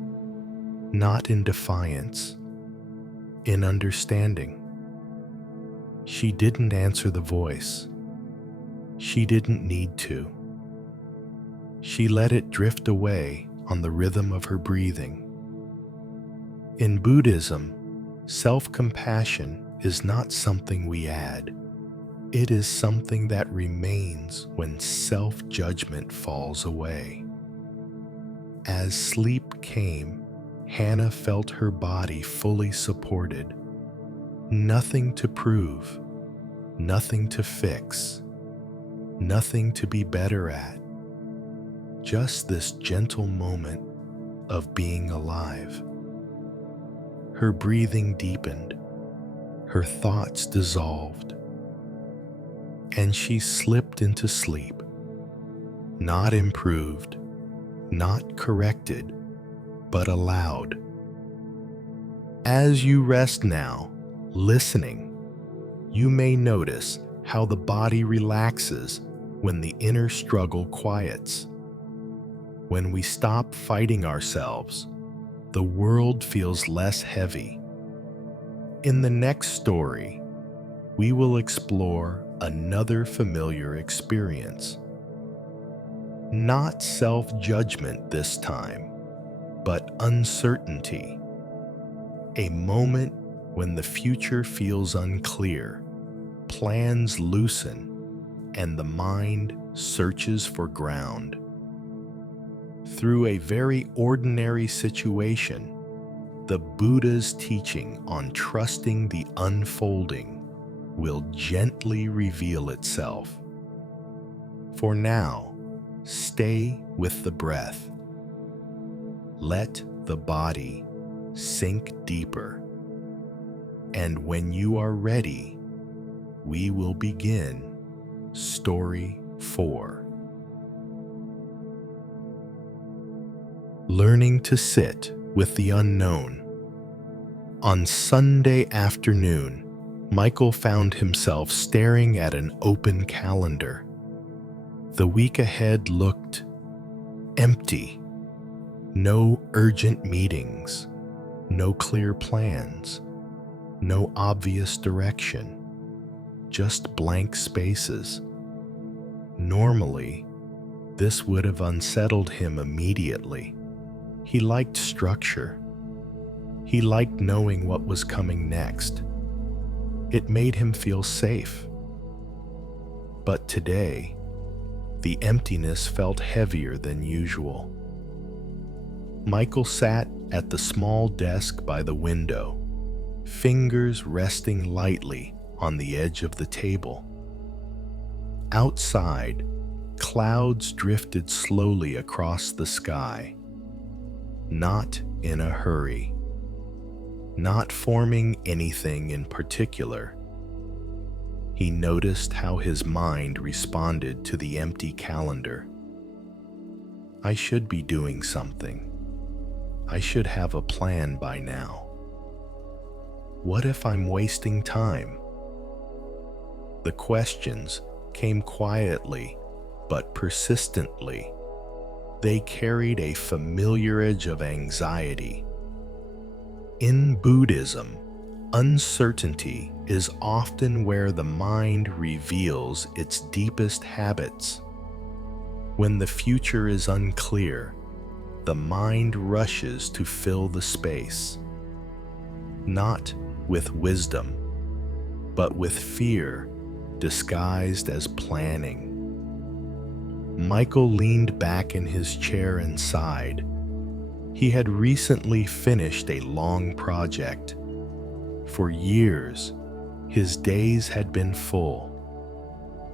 not in defiance, in understanding. She didn't answer the voice. She didn't need to. She let it drift away on the rhythm of her breathing. In Buddhism, self-compassion is not something we add. It is something that remains when self-judgment falls away. As sleep came, Hannah felt her body fully supported. Nothing to prove, nothing to fix, nothing to be better at. Just this gentle moment of being alive. Her breathing deepened, her thoughts dissolved, and she slipped into sleep, not improved, not corrected, but allowed. As you rest now, listening, you may notice how the body relaxes when the inner struggle quiets. When we stop fighting ourselves, the world feels less heavy. In the next story, we will explore another familiar experience. Not self-judgment this time, but uncertainty. A moment when the future feels unclear, plans loosen, and the mind searches for ground. Through a very ordinary situation, the Buddha's teaching on trusting the unfolding will gently reveal itself. For now, stay with the breath. Let the body sink deeper. And when you are ready, we will begin Story 4. Learning to sit with the unknown. On Sunday afternoon, Michael found himself staring at an open calendar. The week ahead looked empty. No urgent meetings, no clear plans, no obvious direction, just blank spaces. Normally, this would have unsettled him immediately. He liked structure. He liked knowing what was coming next. It made him feel safe. But today, the emptiness felt heavier than usual. Michael sat at the small desk by the window, fingers resting lightly on the edge of the table. Outside, clouds drifted slowly across the sky. Not in a hurry, not forming anything in particular. He noticed how his mind responded to the empty calendar. I should be doing something. I should have a plan by now. What if I'm wasting time? The questions came quietly but persistently. They carried a familiar edge of anxiety. In Buddhism, uncertainty is often where the mind reveals its deepest habits. When the future is unclear, the mind rushes to fill the space, not with wisdom, but with fear disguised as planning. Michael leaned back in his chair and sighed. He had recently finished a long project. For years, his days had been full.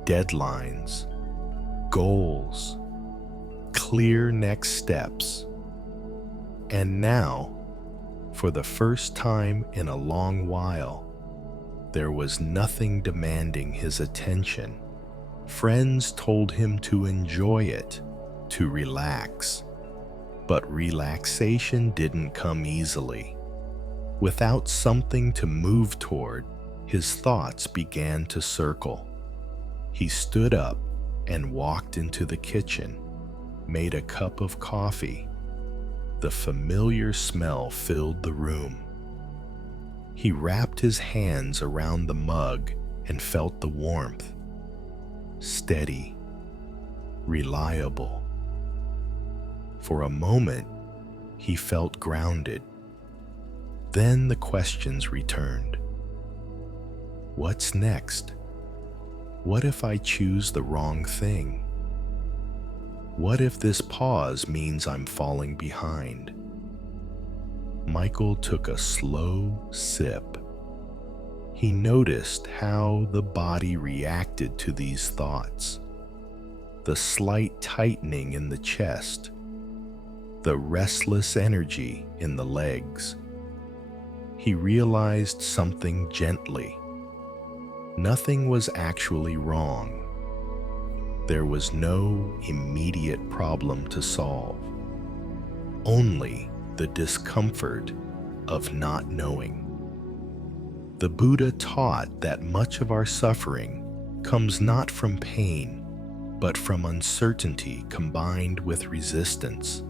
Deadlines, goals, clear next steps. And now, for the first time in a long while, there was nothing demanding his attention. Friends told him to enjoy it, to relax. But relaxation didn't come easily. Without something to move toward, his thoughts began to circle. He stood up and walked into the kitchen, made a cup of coffee. The familiar smell filled the room. He wrapped his hands around the mug and felt the warmth. Steady, reliable. For a moment, he felt grounded. Then the questions returned. What's next? What if I choose the wrong thing? What if this pause means I'm falling behind? Michael took a slow sip. He noticed how the body reacted to these thoughts. The slight tightening in the chest, the restless energy in the legs. He realized something gently. Nothing was actually wrong. There was no immediate problem to solve. Only the discomfort of not knowing. The Buddha taught that much of our suffering comes not from pain, but from uncertainty combined with resistance.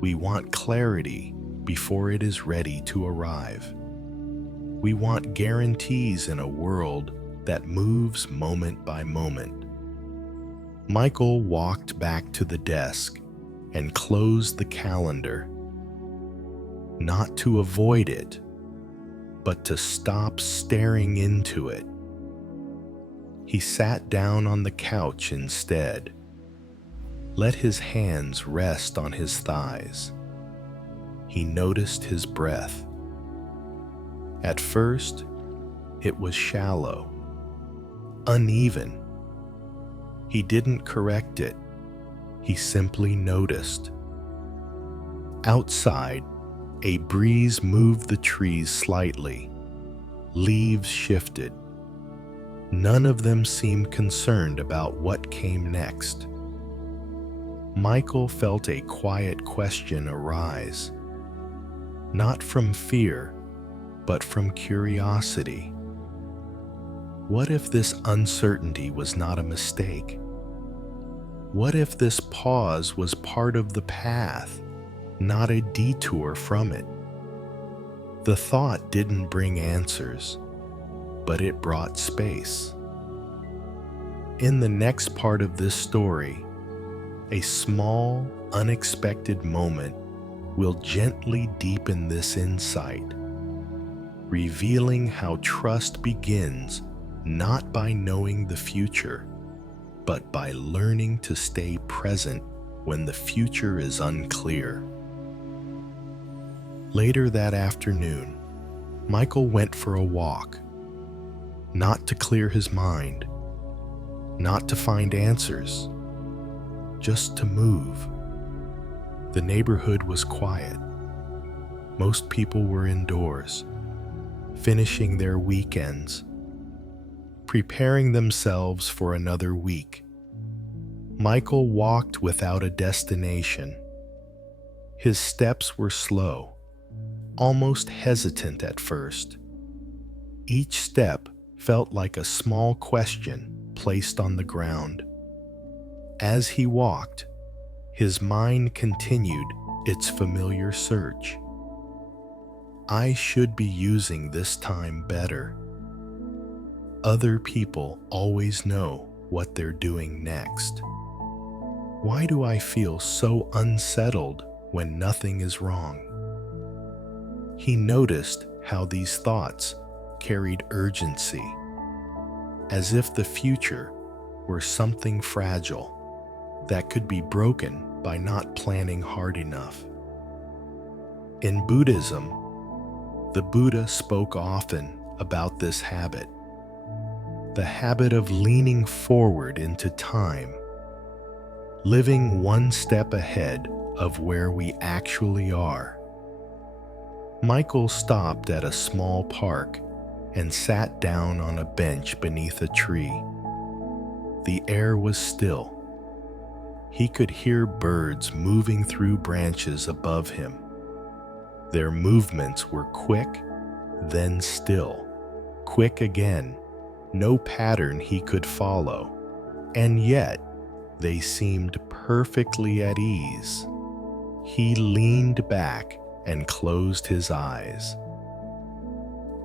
We want clarity before it is ready to arrive. We want guarantees in a world that moves moment by moment. Michael walked back to the desk and closed the calendar, not to avoid it, but to stop staring into it. He sat down on the couch instead, let his hands rest on his thighs. He noticed his breath. At first, it was shallow, uneven. He didn't correct it. He simply noticed. Outside, a breeze moved the trees slightly. Leaves shifted. None of them seemed concerned about what came next. Michael felt a quiet question arise, not from fear, but from curiosity. What if this uncertainty was not a mistake? What if this pause was part of the path, not a detour from it? The thought didn't bring answers, but it brought space. In the next part of this story, a small, unexpected moment will gently deepen this insight, revealing how trust begins not by knowing the future, but by learning to stay present when the future is unclear. Later that afternoon, Michael went for a walk, not to clear his mind, not to find answers, just to move. The neighborhood was quiet. Most people were indoors, finishing their weekends, preparing themselves for another week. Michael walked without a destination. His steps were slow, almost hesitant at first. Each step felt like a small question placed on the ground. As he walked, his mind continued its familiar search. I should be using this time better. Other people always know what they're doing next. Why do I feel so unsettled when nothing is wrong? He noticed how these thoughts carried urgency, as if the future were something fragile that could be broken by not planning hard enough. In Buddhism, the Buddha spoke often about this habit, the habit of leaning forward into time, living one step ahead of where we actually are. Michael stopped at a small park and sat down on a bench beneath a tree. The air was still. He could hear birds moving through branches above him. Their movements were quick, then still, quick again, no pattern he could follow, and yet they seemed perfectly at ease. He leaned back and closed his eyes.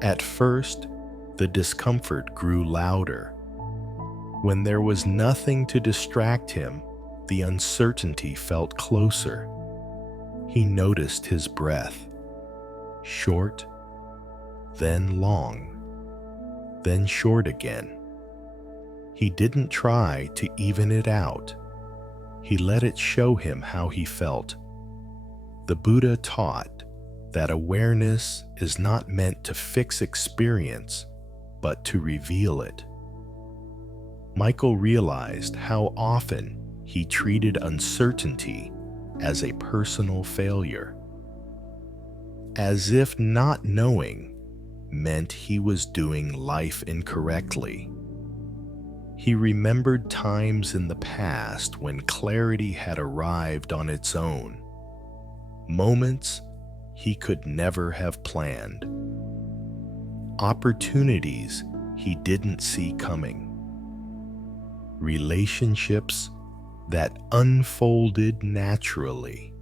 At first, the discomfort grew louder. When there was nothing to distract him, the uncertainty felt closer. He noticed his breath, short, then long, then short again. He didn't try to even it out. He let it show him how he felt. The Buddha taught that awareness is not meant to fix experience, but to reveal it. Michael realized how often he treated uncertainty as a personal failure, as if not knowing meant he was doing life incorrectly. He remembered times in the past when clarity had arrived on its own, moments he could never have planned, opportunities he didn't see coming, relationships that unfolded naturally.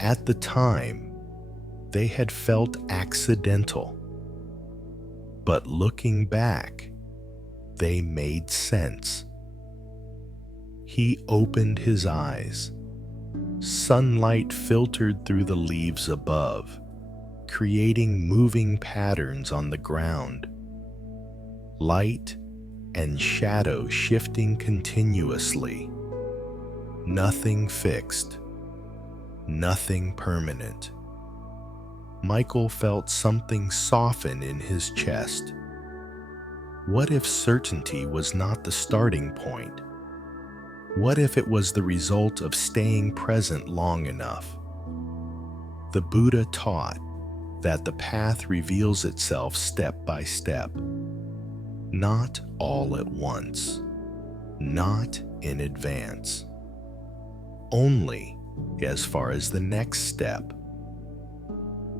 At the time, they had felt accidental, but looking back, they made sense. He opened his eyes. Sunlight filtered through the leaves above, creating moving patterns on the ground. Light and shadow shifting continuously. Nothing fixed, nothing permanent. Michael felt something soften in his chest. What if certainty was not the starting point? What if it was the result of staying present long enough? The Buddha taught that the path reveals itself step by step, not all at once, not in advance, only as far as the next step.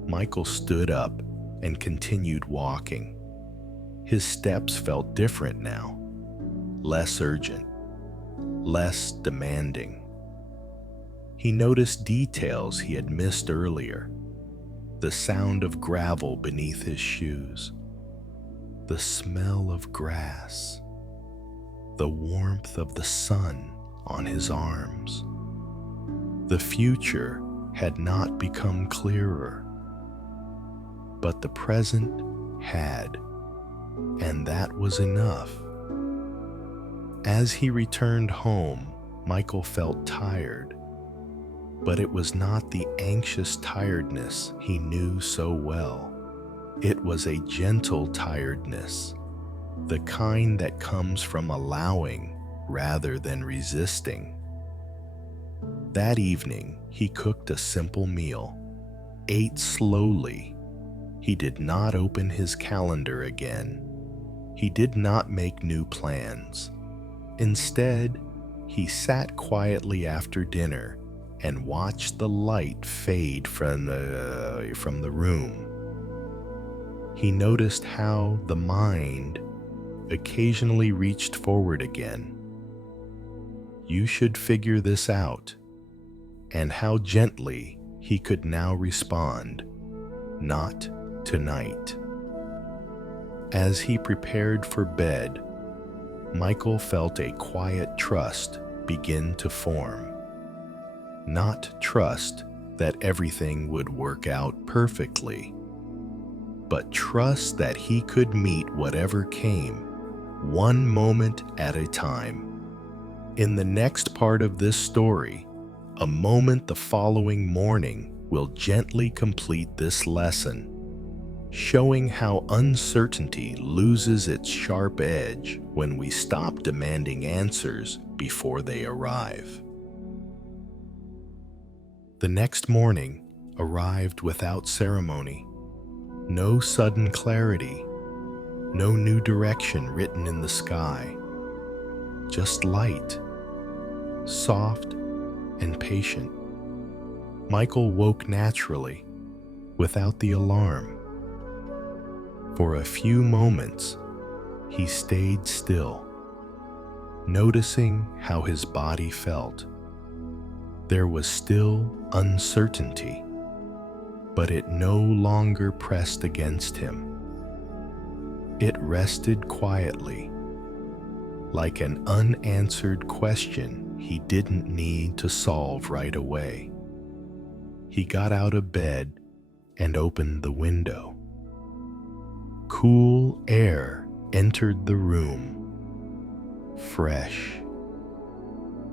Michael stood up and continued walking. His steps felt different now, less urgent, less demanding. He noticed details he had missed earlier, the sound of gravel beneath his shoes, the smell of grass, the warmth of the sun on his arms. The future had not become clearer, but the present had, and that was enough. As he returned home, Michael felt tired, but it was not the anxious tiredness he knew so well. It was a gentle tiredness, the kind that comes from allowing rather than resisting. That evening, he cooked a simple meal, ate slowly. He did not open his calendar again. He did not make new plans. Instead, he sat quietly after dinner and watched the light fade from the room. He noticed how the mind occasionally reached forward again. You should figure this out, and how gently he could now respond, not tonight. As he prepared for bed, Michael felt a quiet trust begin to form. Not trust that everything would work out perfectly, but trust that he could meet whatever came, one moment at a time. In the next part of this story, a moment the following morning will gently complete this lesson. showing how uncertainty loses its sharp edge when we stop demanding answers before they arrive. The next morning arrived without ceremony. No sudden clarity, no new direction written in the sky, just light, soft and patient. Michael woke naturally, without the alarm. For a few moments, he stayed still, noticing how his body felt. There was still uncertainty, but it no longer pressed against him. It rested quietly, like an unanswered question he didn't need to solve right away. He got out of bed and opened the window. Cool air entered the room, fresh,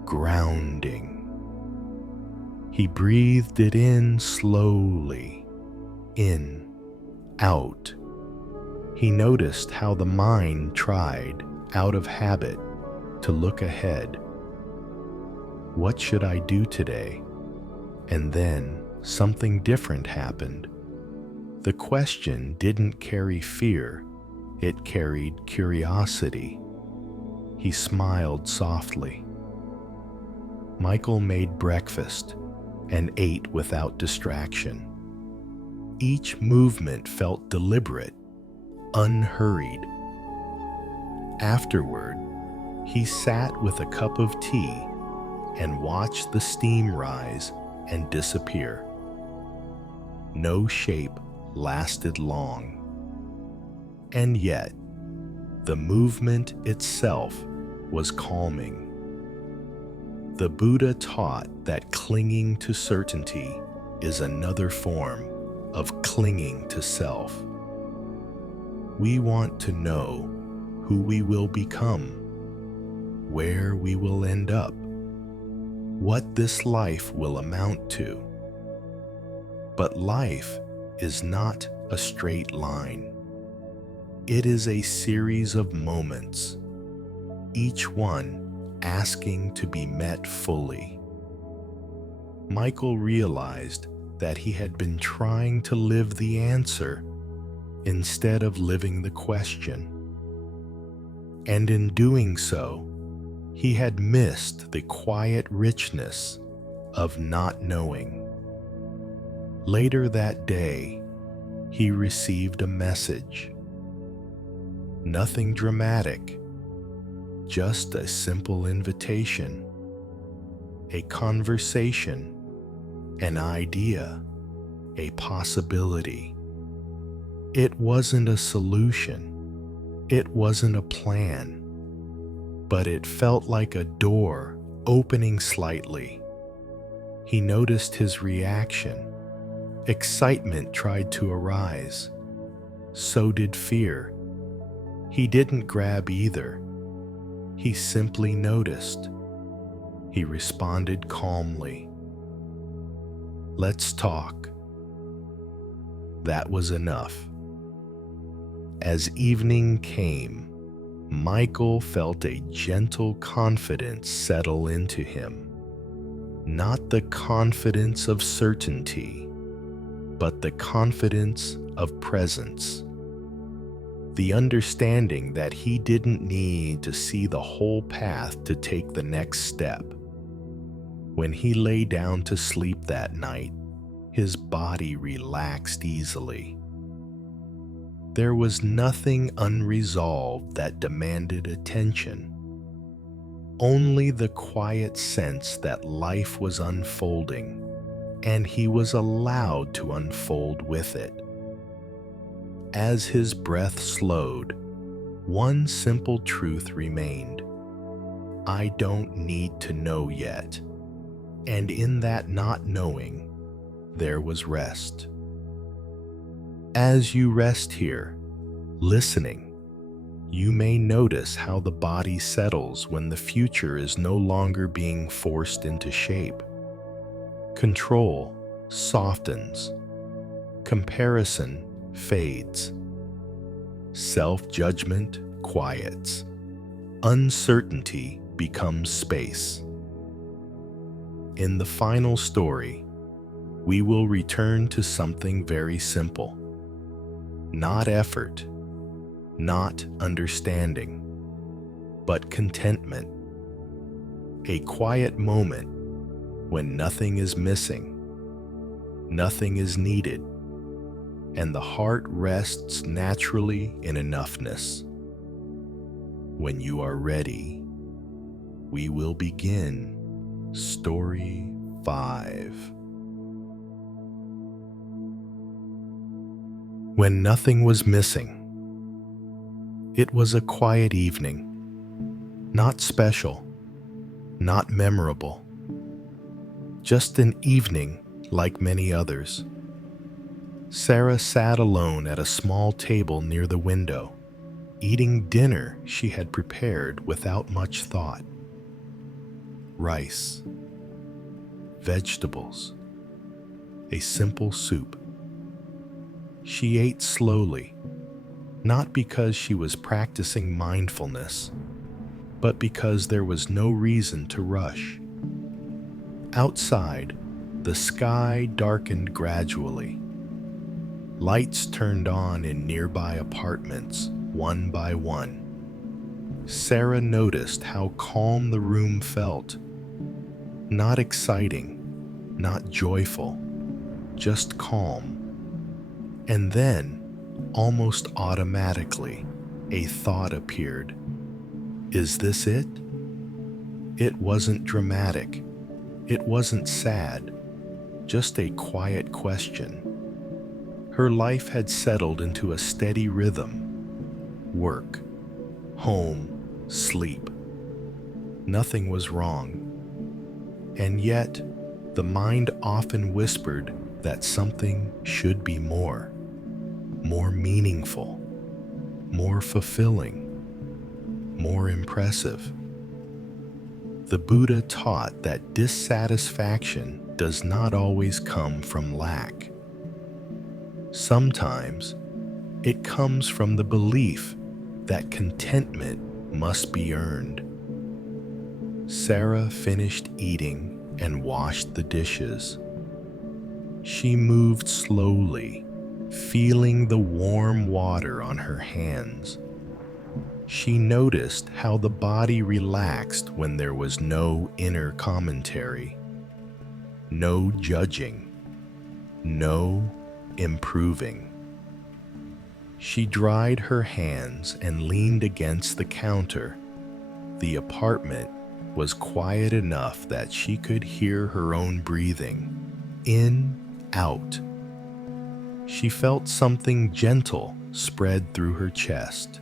grounding. He breathed it in slowly, in, out. He noticed how the mind tried, out of habit, to look ahead. What should I do today? And then something different happened. The question didn't carry fear, it carried curiosity. He smiled softly. Michael made breakfast and ate without distraction. Each movement felt deliberate, unhurried. Afterward, he sat with a cup of tea and watched the steam rise and disappear. No shape lasted long. And yet, the movement itself was calming. The Buddha taught that clinging to certainty is another form of clinging to self. We want to know who we will become, where we will end up, what this life will amount to. But life is not a straight line. It is a series of moments, each one asking to be met fully. Michael realized that he had been trying to live the answer instead of living the question. And in doing so, he had missed the quiet richness of not knowing. Later that day, he received a message. Nothing dramatic, just a simple invitation, a conversation, an idea, a possibility. It wasn't a solution, it wasn't a plan, but it felt like a door opening slightly. He noticed his reaction. Excitement tried to arise. So did fear. He didn't grab either. He simply noticed. He responded calmly. Let's talk. That was enough. As evening came, Michael felt a gentle confidence settle into him. Not the confidence of certainty, but the confidence of presence. The understanding that he didn't need to see the whole path to take the next step. When he lay down to sleep that night, his body relaxed easily. There was nothing unresolved that demanded attention. Only the quiet sense that life was unfolding, and he was allowed to unfold with it. As his breath slowed, one simple truth remained. I don't need to know yet. And in that not knowing, there was rest. As you rest here, listening, you may notice how the body settles when the future is no longer being forced into shape. Control softens. Comparison fades. Self-judgment quiets. Uncertainty becomes space. In the final story, we will return to something very simple. Not effort, not understanding, but contentment. A quiet moment when nothing is missing, nothing is needed, and the heart rests naturally in enoughness. When you are ready, we will begin Story 5. When nothing was missing. It was a quiet evening. Not special, not memorable. Just an evening like many others. Sarah sat alone at a small table near the window, eating dinner she had prepared without much thought. Rice, vegetables, a simple soup. She ate slowly, not because she was practicing mindfulness, but because there was no reason to rush. Outside, the sky darkened gradually. Lights turned on in nearby apartments, one by one. Sarah noticed how calm the room felt. Not exciting, not joyful, just calm. And then, almost automatically, a thought appeared. Is this it? It wasn't dramatic. It wasn't sad. Just a quiet question. Her life had settled into a steady rhythm. Work, home, sleep. Nothing was wrong. And yet, the mind often whispered that something should be more meaningful, more fulfilling, more impressive. The Buddha taught that dissatisfaction does not always come from lack. Sometimes it comes from the belief that contentment must be earned. Sarah finished eating and washed the dishes. She moved slowly, feeling the warm water on her hands. She noticed how the body relaxed when there was no inner commentary, no judging, no improving. She dried her hands and leaned against the counter. The apartment was quiet enough that she could hear her own breathing, in, out. She felt something gentle spread through her chest.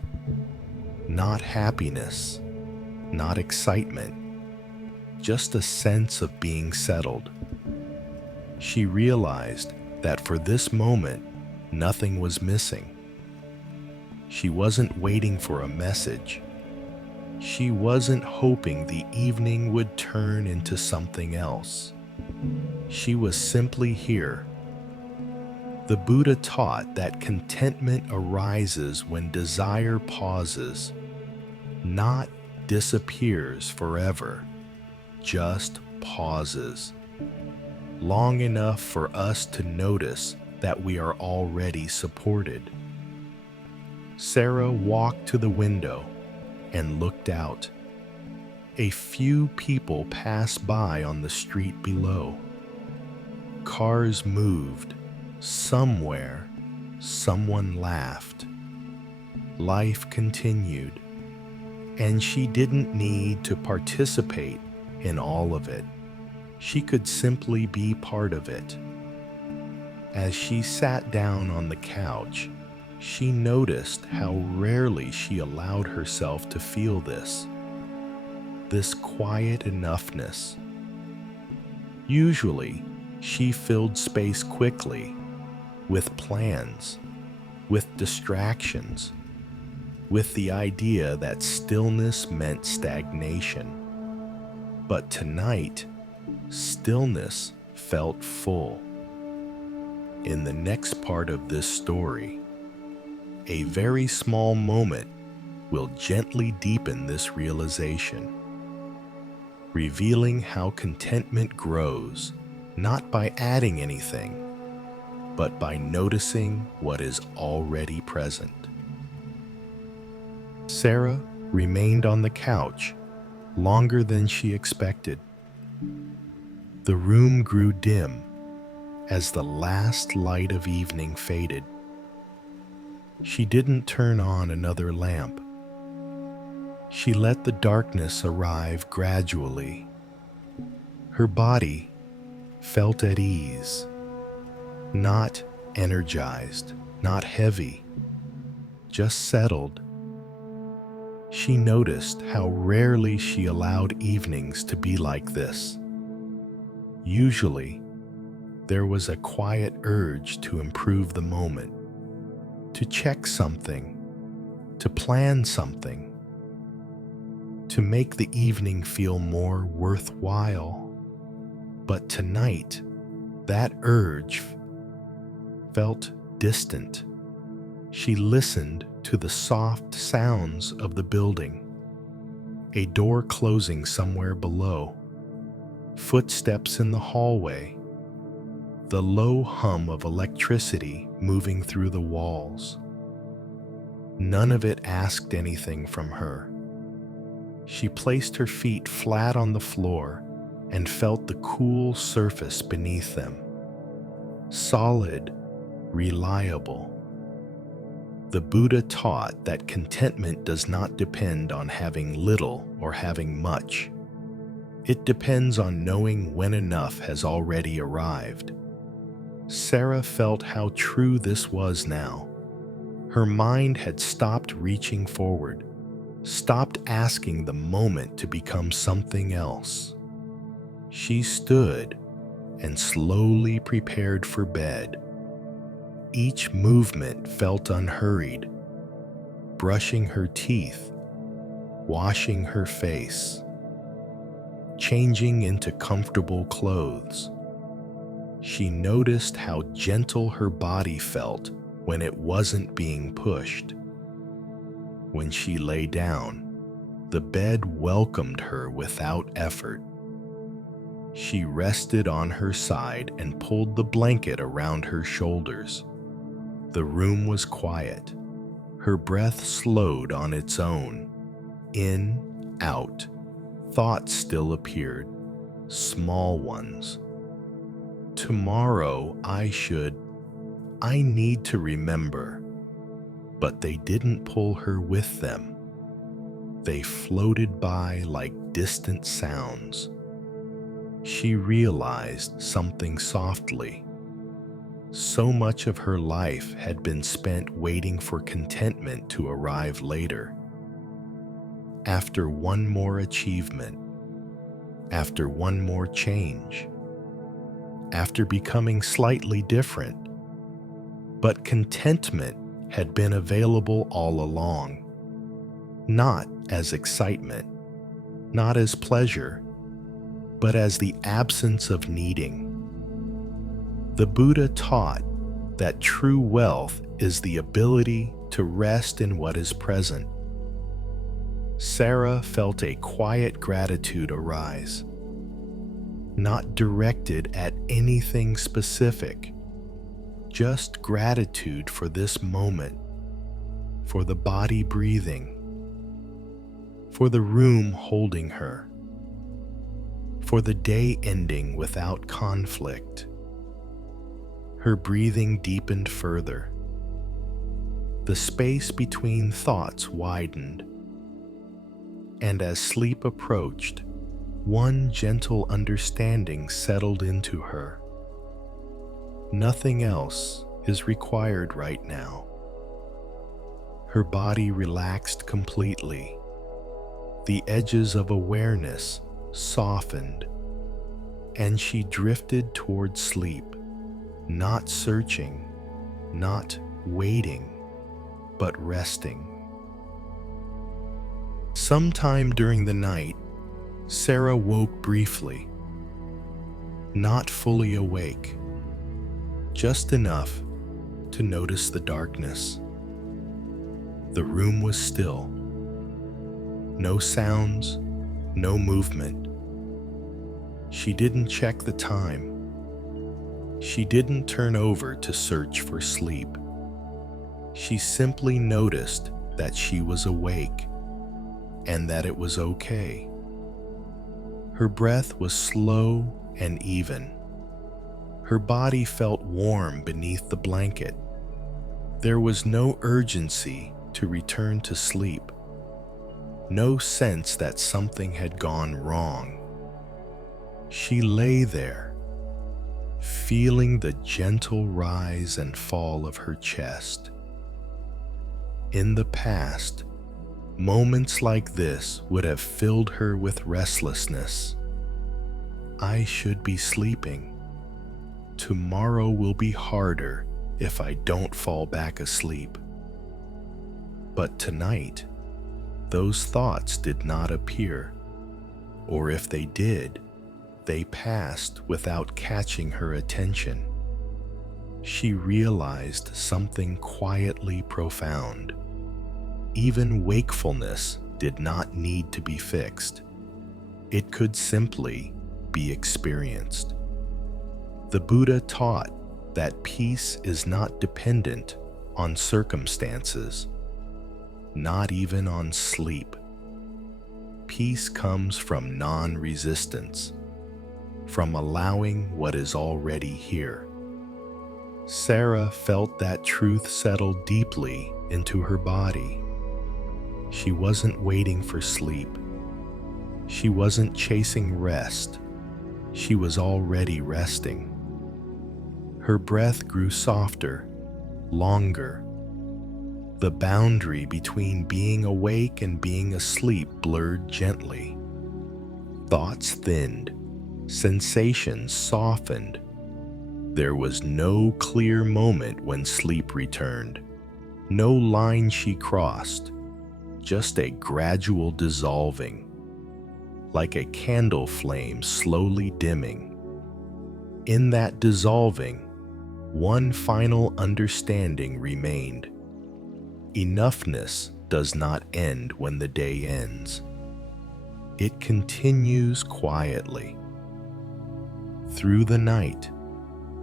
Not happiness, not excitement, just a sense of being settled. She realized that for this moment, nothing was missing. She wasn't waiting for a message. She wasn't hoping the evening would turn into something else. She was simply here. The Buddha taught that contentment arises when desire pauses, not disappears forever, just pauses, long enough for us to notice that we are already supported. Sarah walked to the window and looked out. A few people passed by on the street below. Cars moved. Somewhere, someone laughed. Life continued, and she didn't need to participate in all of it. She could simply be part of it. As she sat down on the couch, she noticed how rarely she allowed herself to feel this quiet enoughness. Usually, she filled space quickly, with plans, with distractions, with the idea that stillness meant stagnation. But tonight, stillness felt full. In the next part of this story, A very small moment will gently deepen this realization, revealing how contentment grows, not by adding anything, but by noticing what is already present. Sarah remained on the couch longer than she expected. The room grew dim as the last light of evening faded. She didn't turn on another lamp. She let the darkness arrive gradually. Her body felt at ease, not energized, not heavy, just settled. She noticed how rarely she allowed evenings to be like this. Usually, there was a quiet urge to improve the moment, to check something, to plan something, to make the evening feel more worthwhile. But tonight, that urge felt distant. She listened to the soft sounds of the building, a door closing somewhere below, footsteps in the hallway, the low hum of electricity moving through the walls. None of it asked anything from her. She placed her feet flat on the floor and felt the cool surface beneath them. Solid, reliable. The Buddha taught that contentment does not depend on having little or having much. It depends on knowing when enough has already arrived. Sarah felt how true this was now. Her mind had stopped reaching forward, stopped asking the moment to become something else. She stood and slowly prepared for bed. Each movement felt unhurried, brushing her teeth, washing her face, changing into comfortable clothes. She noticed how gentle her body felt when it wasn't being pushed. When she lay down, the bed welcomed her without effort. She rested on her side and pulled the blanket around her shoulders. The room was quiet. Her breath slowed on its own. In, out. Thoughts still appeared, small ones. Tomorrow I need to remember. But they didn't pull her with them. They floated by like distant sounds. She realized something softly. So much of her life had been spent waiting for contentment to arrive later. After one more achievement, after one more change, after becoming slightly different. But contentment had been available all along, not as excitement, not as pleasure, but as the absence of needing. The Buddha taught that true wealth is the ability to rest in what is present. Sarah felt a quiet gratitude arise, not directed at anything specific, just gratitude for this moment, for the body breathing, for the room holding her, for the day ending without conflict. Her breathing deepened further. The space between thoughts widened, and as sleep approached, one gentle understanding settled into her. Nothing else is required right now. Her body relaxed completely. The edges of awareness softened, and she drifted toward sleep, not searching, not waiting, but resting. Sometime during the night, Sarah woke briefly, not fully awake, just enough to notice the darkness. The room was still. No sounds, no movement. She didn't check the time. She didn't turn over to search for sleep. She simply noticed that she was awake and that it was okay. Her breath was slow and even. Her body felt warm beneath the blanket. There was no urgency to return to sleep. No sense that something had gone wrong. She lay there, feeling the gentle rise and fall of her chest. In the past, moments like this would have filled her with restlessness. I should be sleeping. Tomorrow will be harder if I don't fall back asleep. But tonight, those thoughts did not appear, or if they did, they passed without catching her attention. She realized something quietly profound. Even wakefulness did not need to be fixed. It could simply be experienced. The Buddha taught that peace is not dependent on circumstances, not even on sleep. Peace comes from non-resistance, from allowing what is already here. Sarah felt that truth settle deeply into her body. She wasn't waiting for sleep. She wasn't chasing rest. She was already resting. Her breath grew softer, longer. The boundary between being awake and being asleep blurred gently. Thoughts thinned, sensations softened. There was no clear moment when sleep returned, no line she crossed, just a gradual dissolving, like a candle flame slowly dimming. In that dissolving, one final understanding remained. Enoughness does not end when the day ends. It continues quietly. Through the night,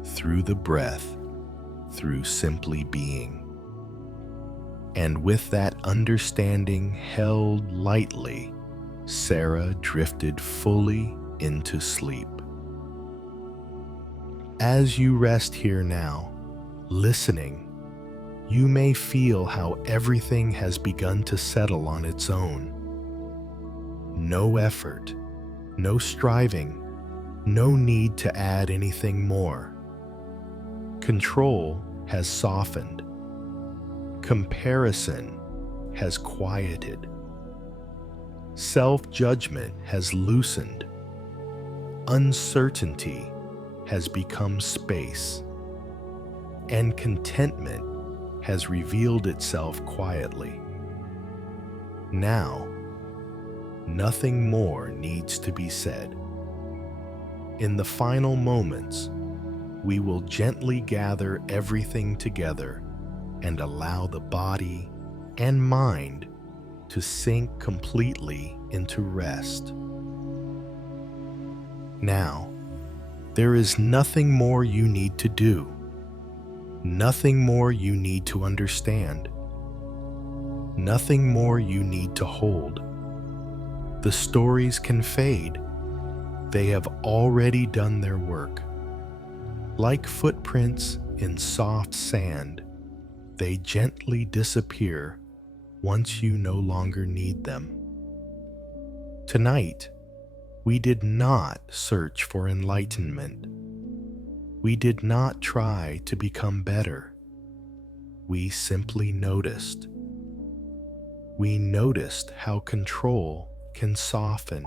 through the breath, through simply being. And with that understanding held lightly, Sarah drifted fully into sleep. As you rest here now, listening, you may feel how everything has begun to settle on its own. No effort, no striving, no need to add anything more. Control has softened. Comparison has quieted. Self-judgment has loosened. Uncertainty has become space. And contentment has revealed itself quietly. Now, nothing more needs to be said. In the final moments, we will gently gather everything together and allow the body and mind to sink completely into rest. Now, there is nothing more you need to do, nothing more you need to understand, nothing more you need to hold. The stories can fade. They have already done their work. Like footprints in soft sand, they gently disappear once you no longer need them. Tonight, we did not search for enlightenment. We did not try to become better. We simply noticed. We noticed how control can soften,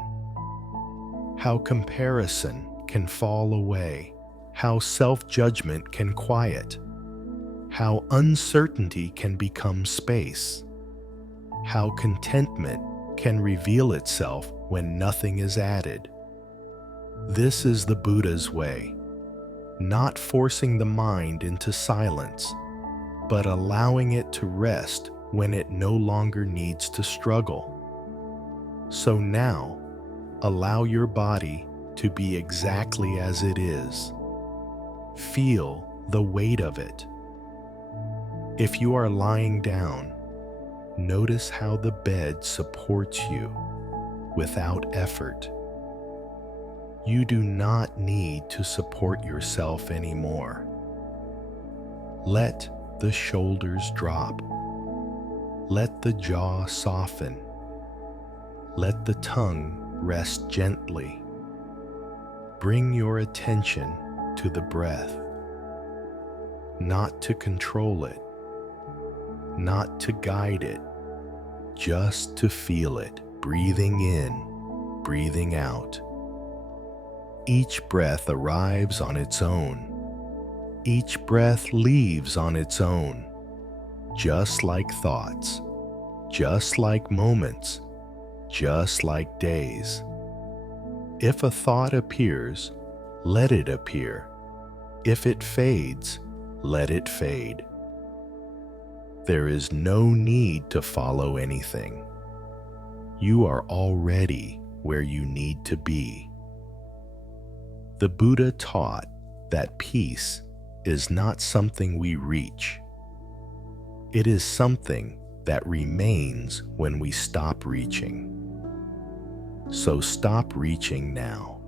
how comparison can fall away, how self-judgment can quiet, how uncertainty can become space, how contentment can reveal itself when nothing is added. This is the Buddha's way, not forcing the mind into silence, but allowing it to rest when it no longer needs to struggle. So now, allow your body to be exactly as it is. Feel the weight of it. If you are lying down, notice how the bed supports you without effort. You do not need to support yourself anymore. Let the shoulders drop. Let the jaw soften. Let the tongue rest gently. Bring your attention to the breath, not to control it, not to guide it, just to feel it, breathing in, breathing out. Each breath arrives on its own. Each breath leaves on its own, just like thoughts, just like moments, just like days. If a thought appears, let it appear. If it fades, let it fade. There is no need to follow anything. You are already where you need to be. The Buddha taught that peace is not something we reach. It is something that remains when we stop reaching. So stop reaching now.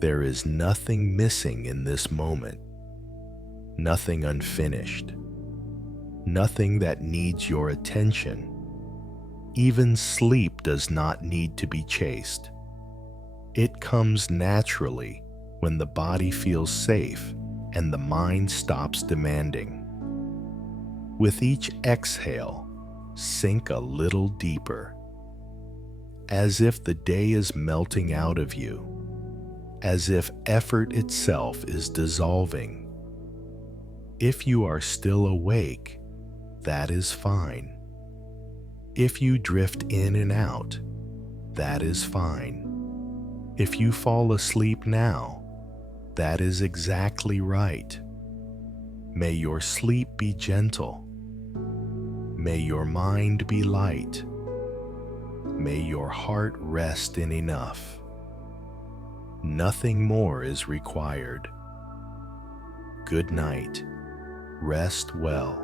There is nothing missing in this moment, nothing unfinished, nothing that needs your attention. Even sleep does not need to be chased. It comes naturally when the body feels safe and the mind stops demanding. With each exhale, sink a little deeper, as if the day is melting out of you, as if effort itself is dissolving. If you are still awake, that is fine. If you drift in and out, that is fine. If you fall asleep now, that is exactly right. May your sleep be gentle. May your mind be light. May your heart rest in enough. Nothing more is required. Good night. Rest well.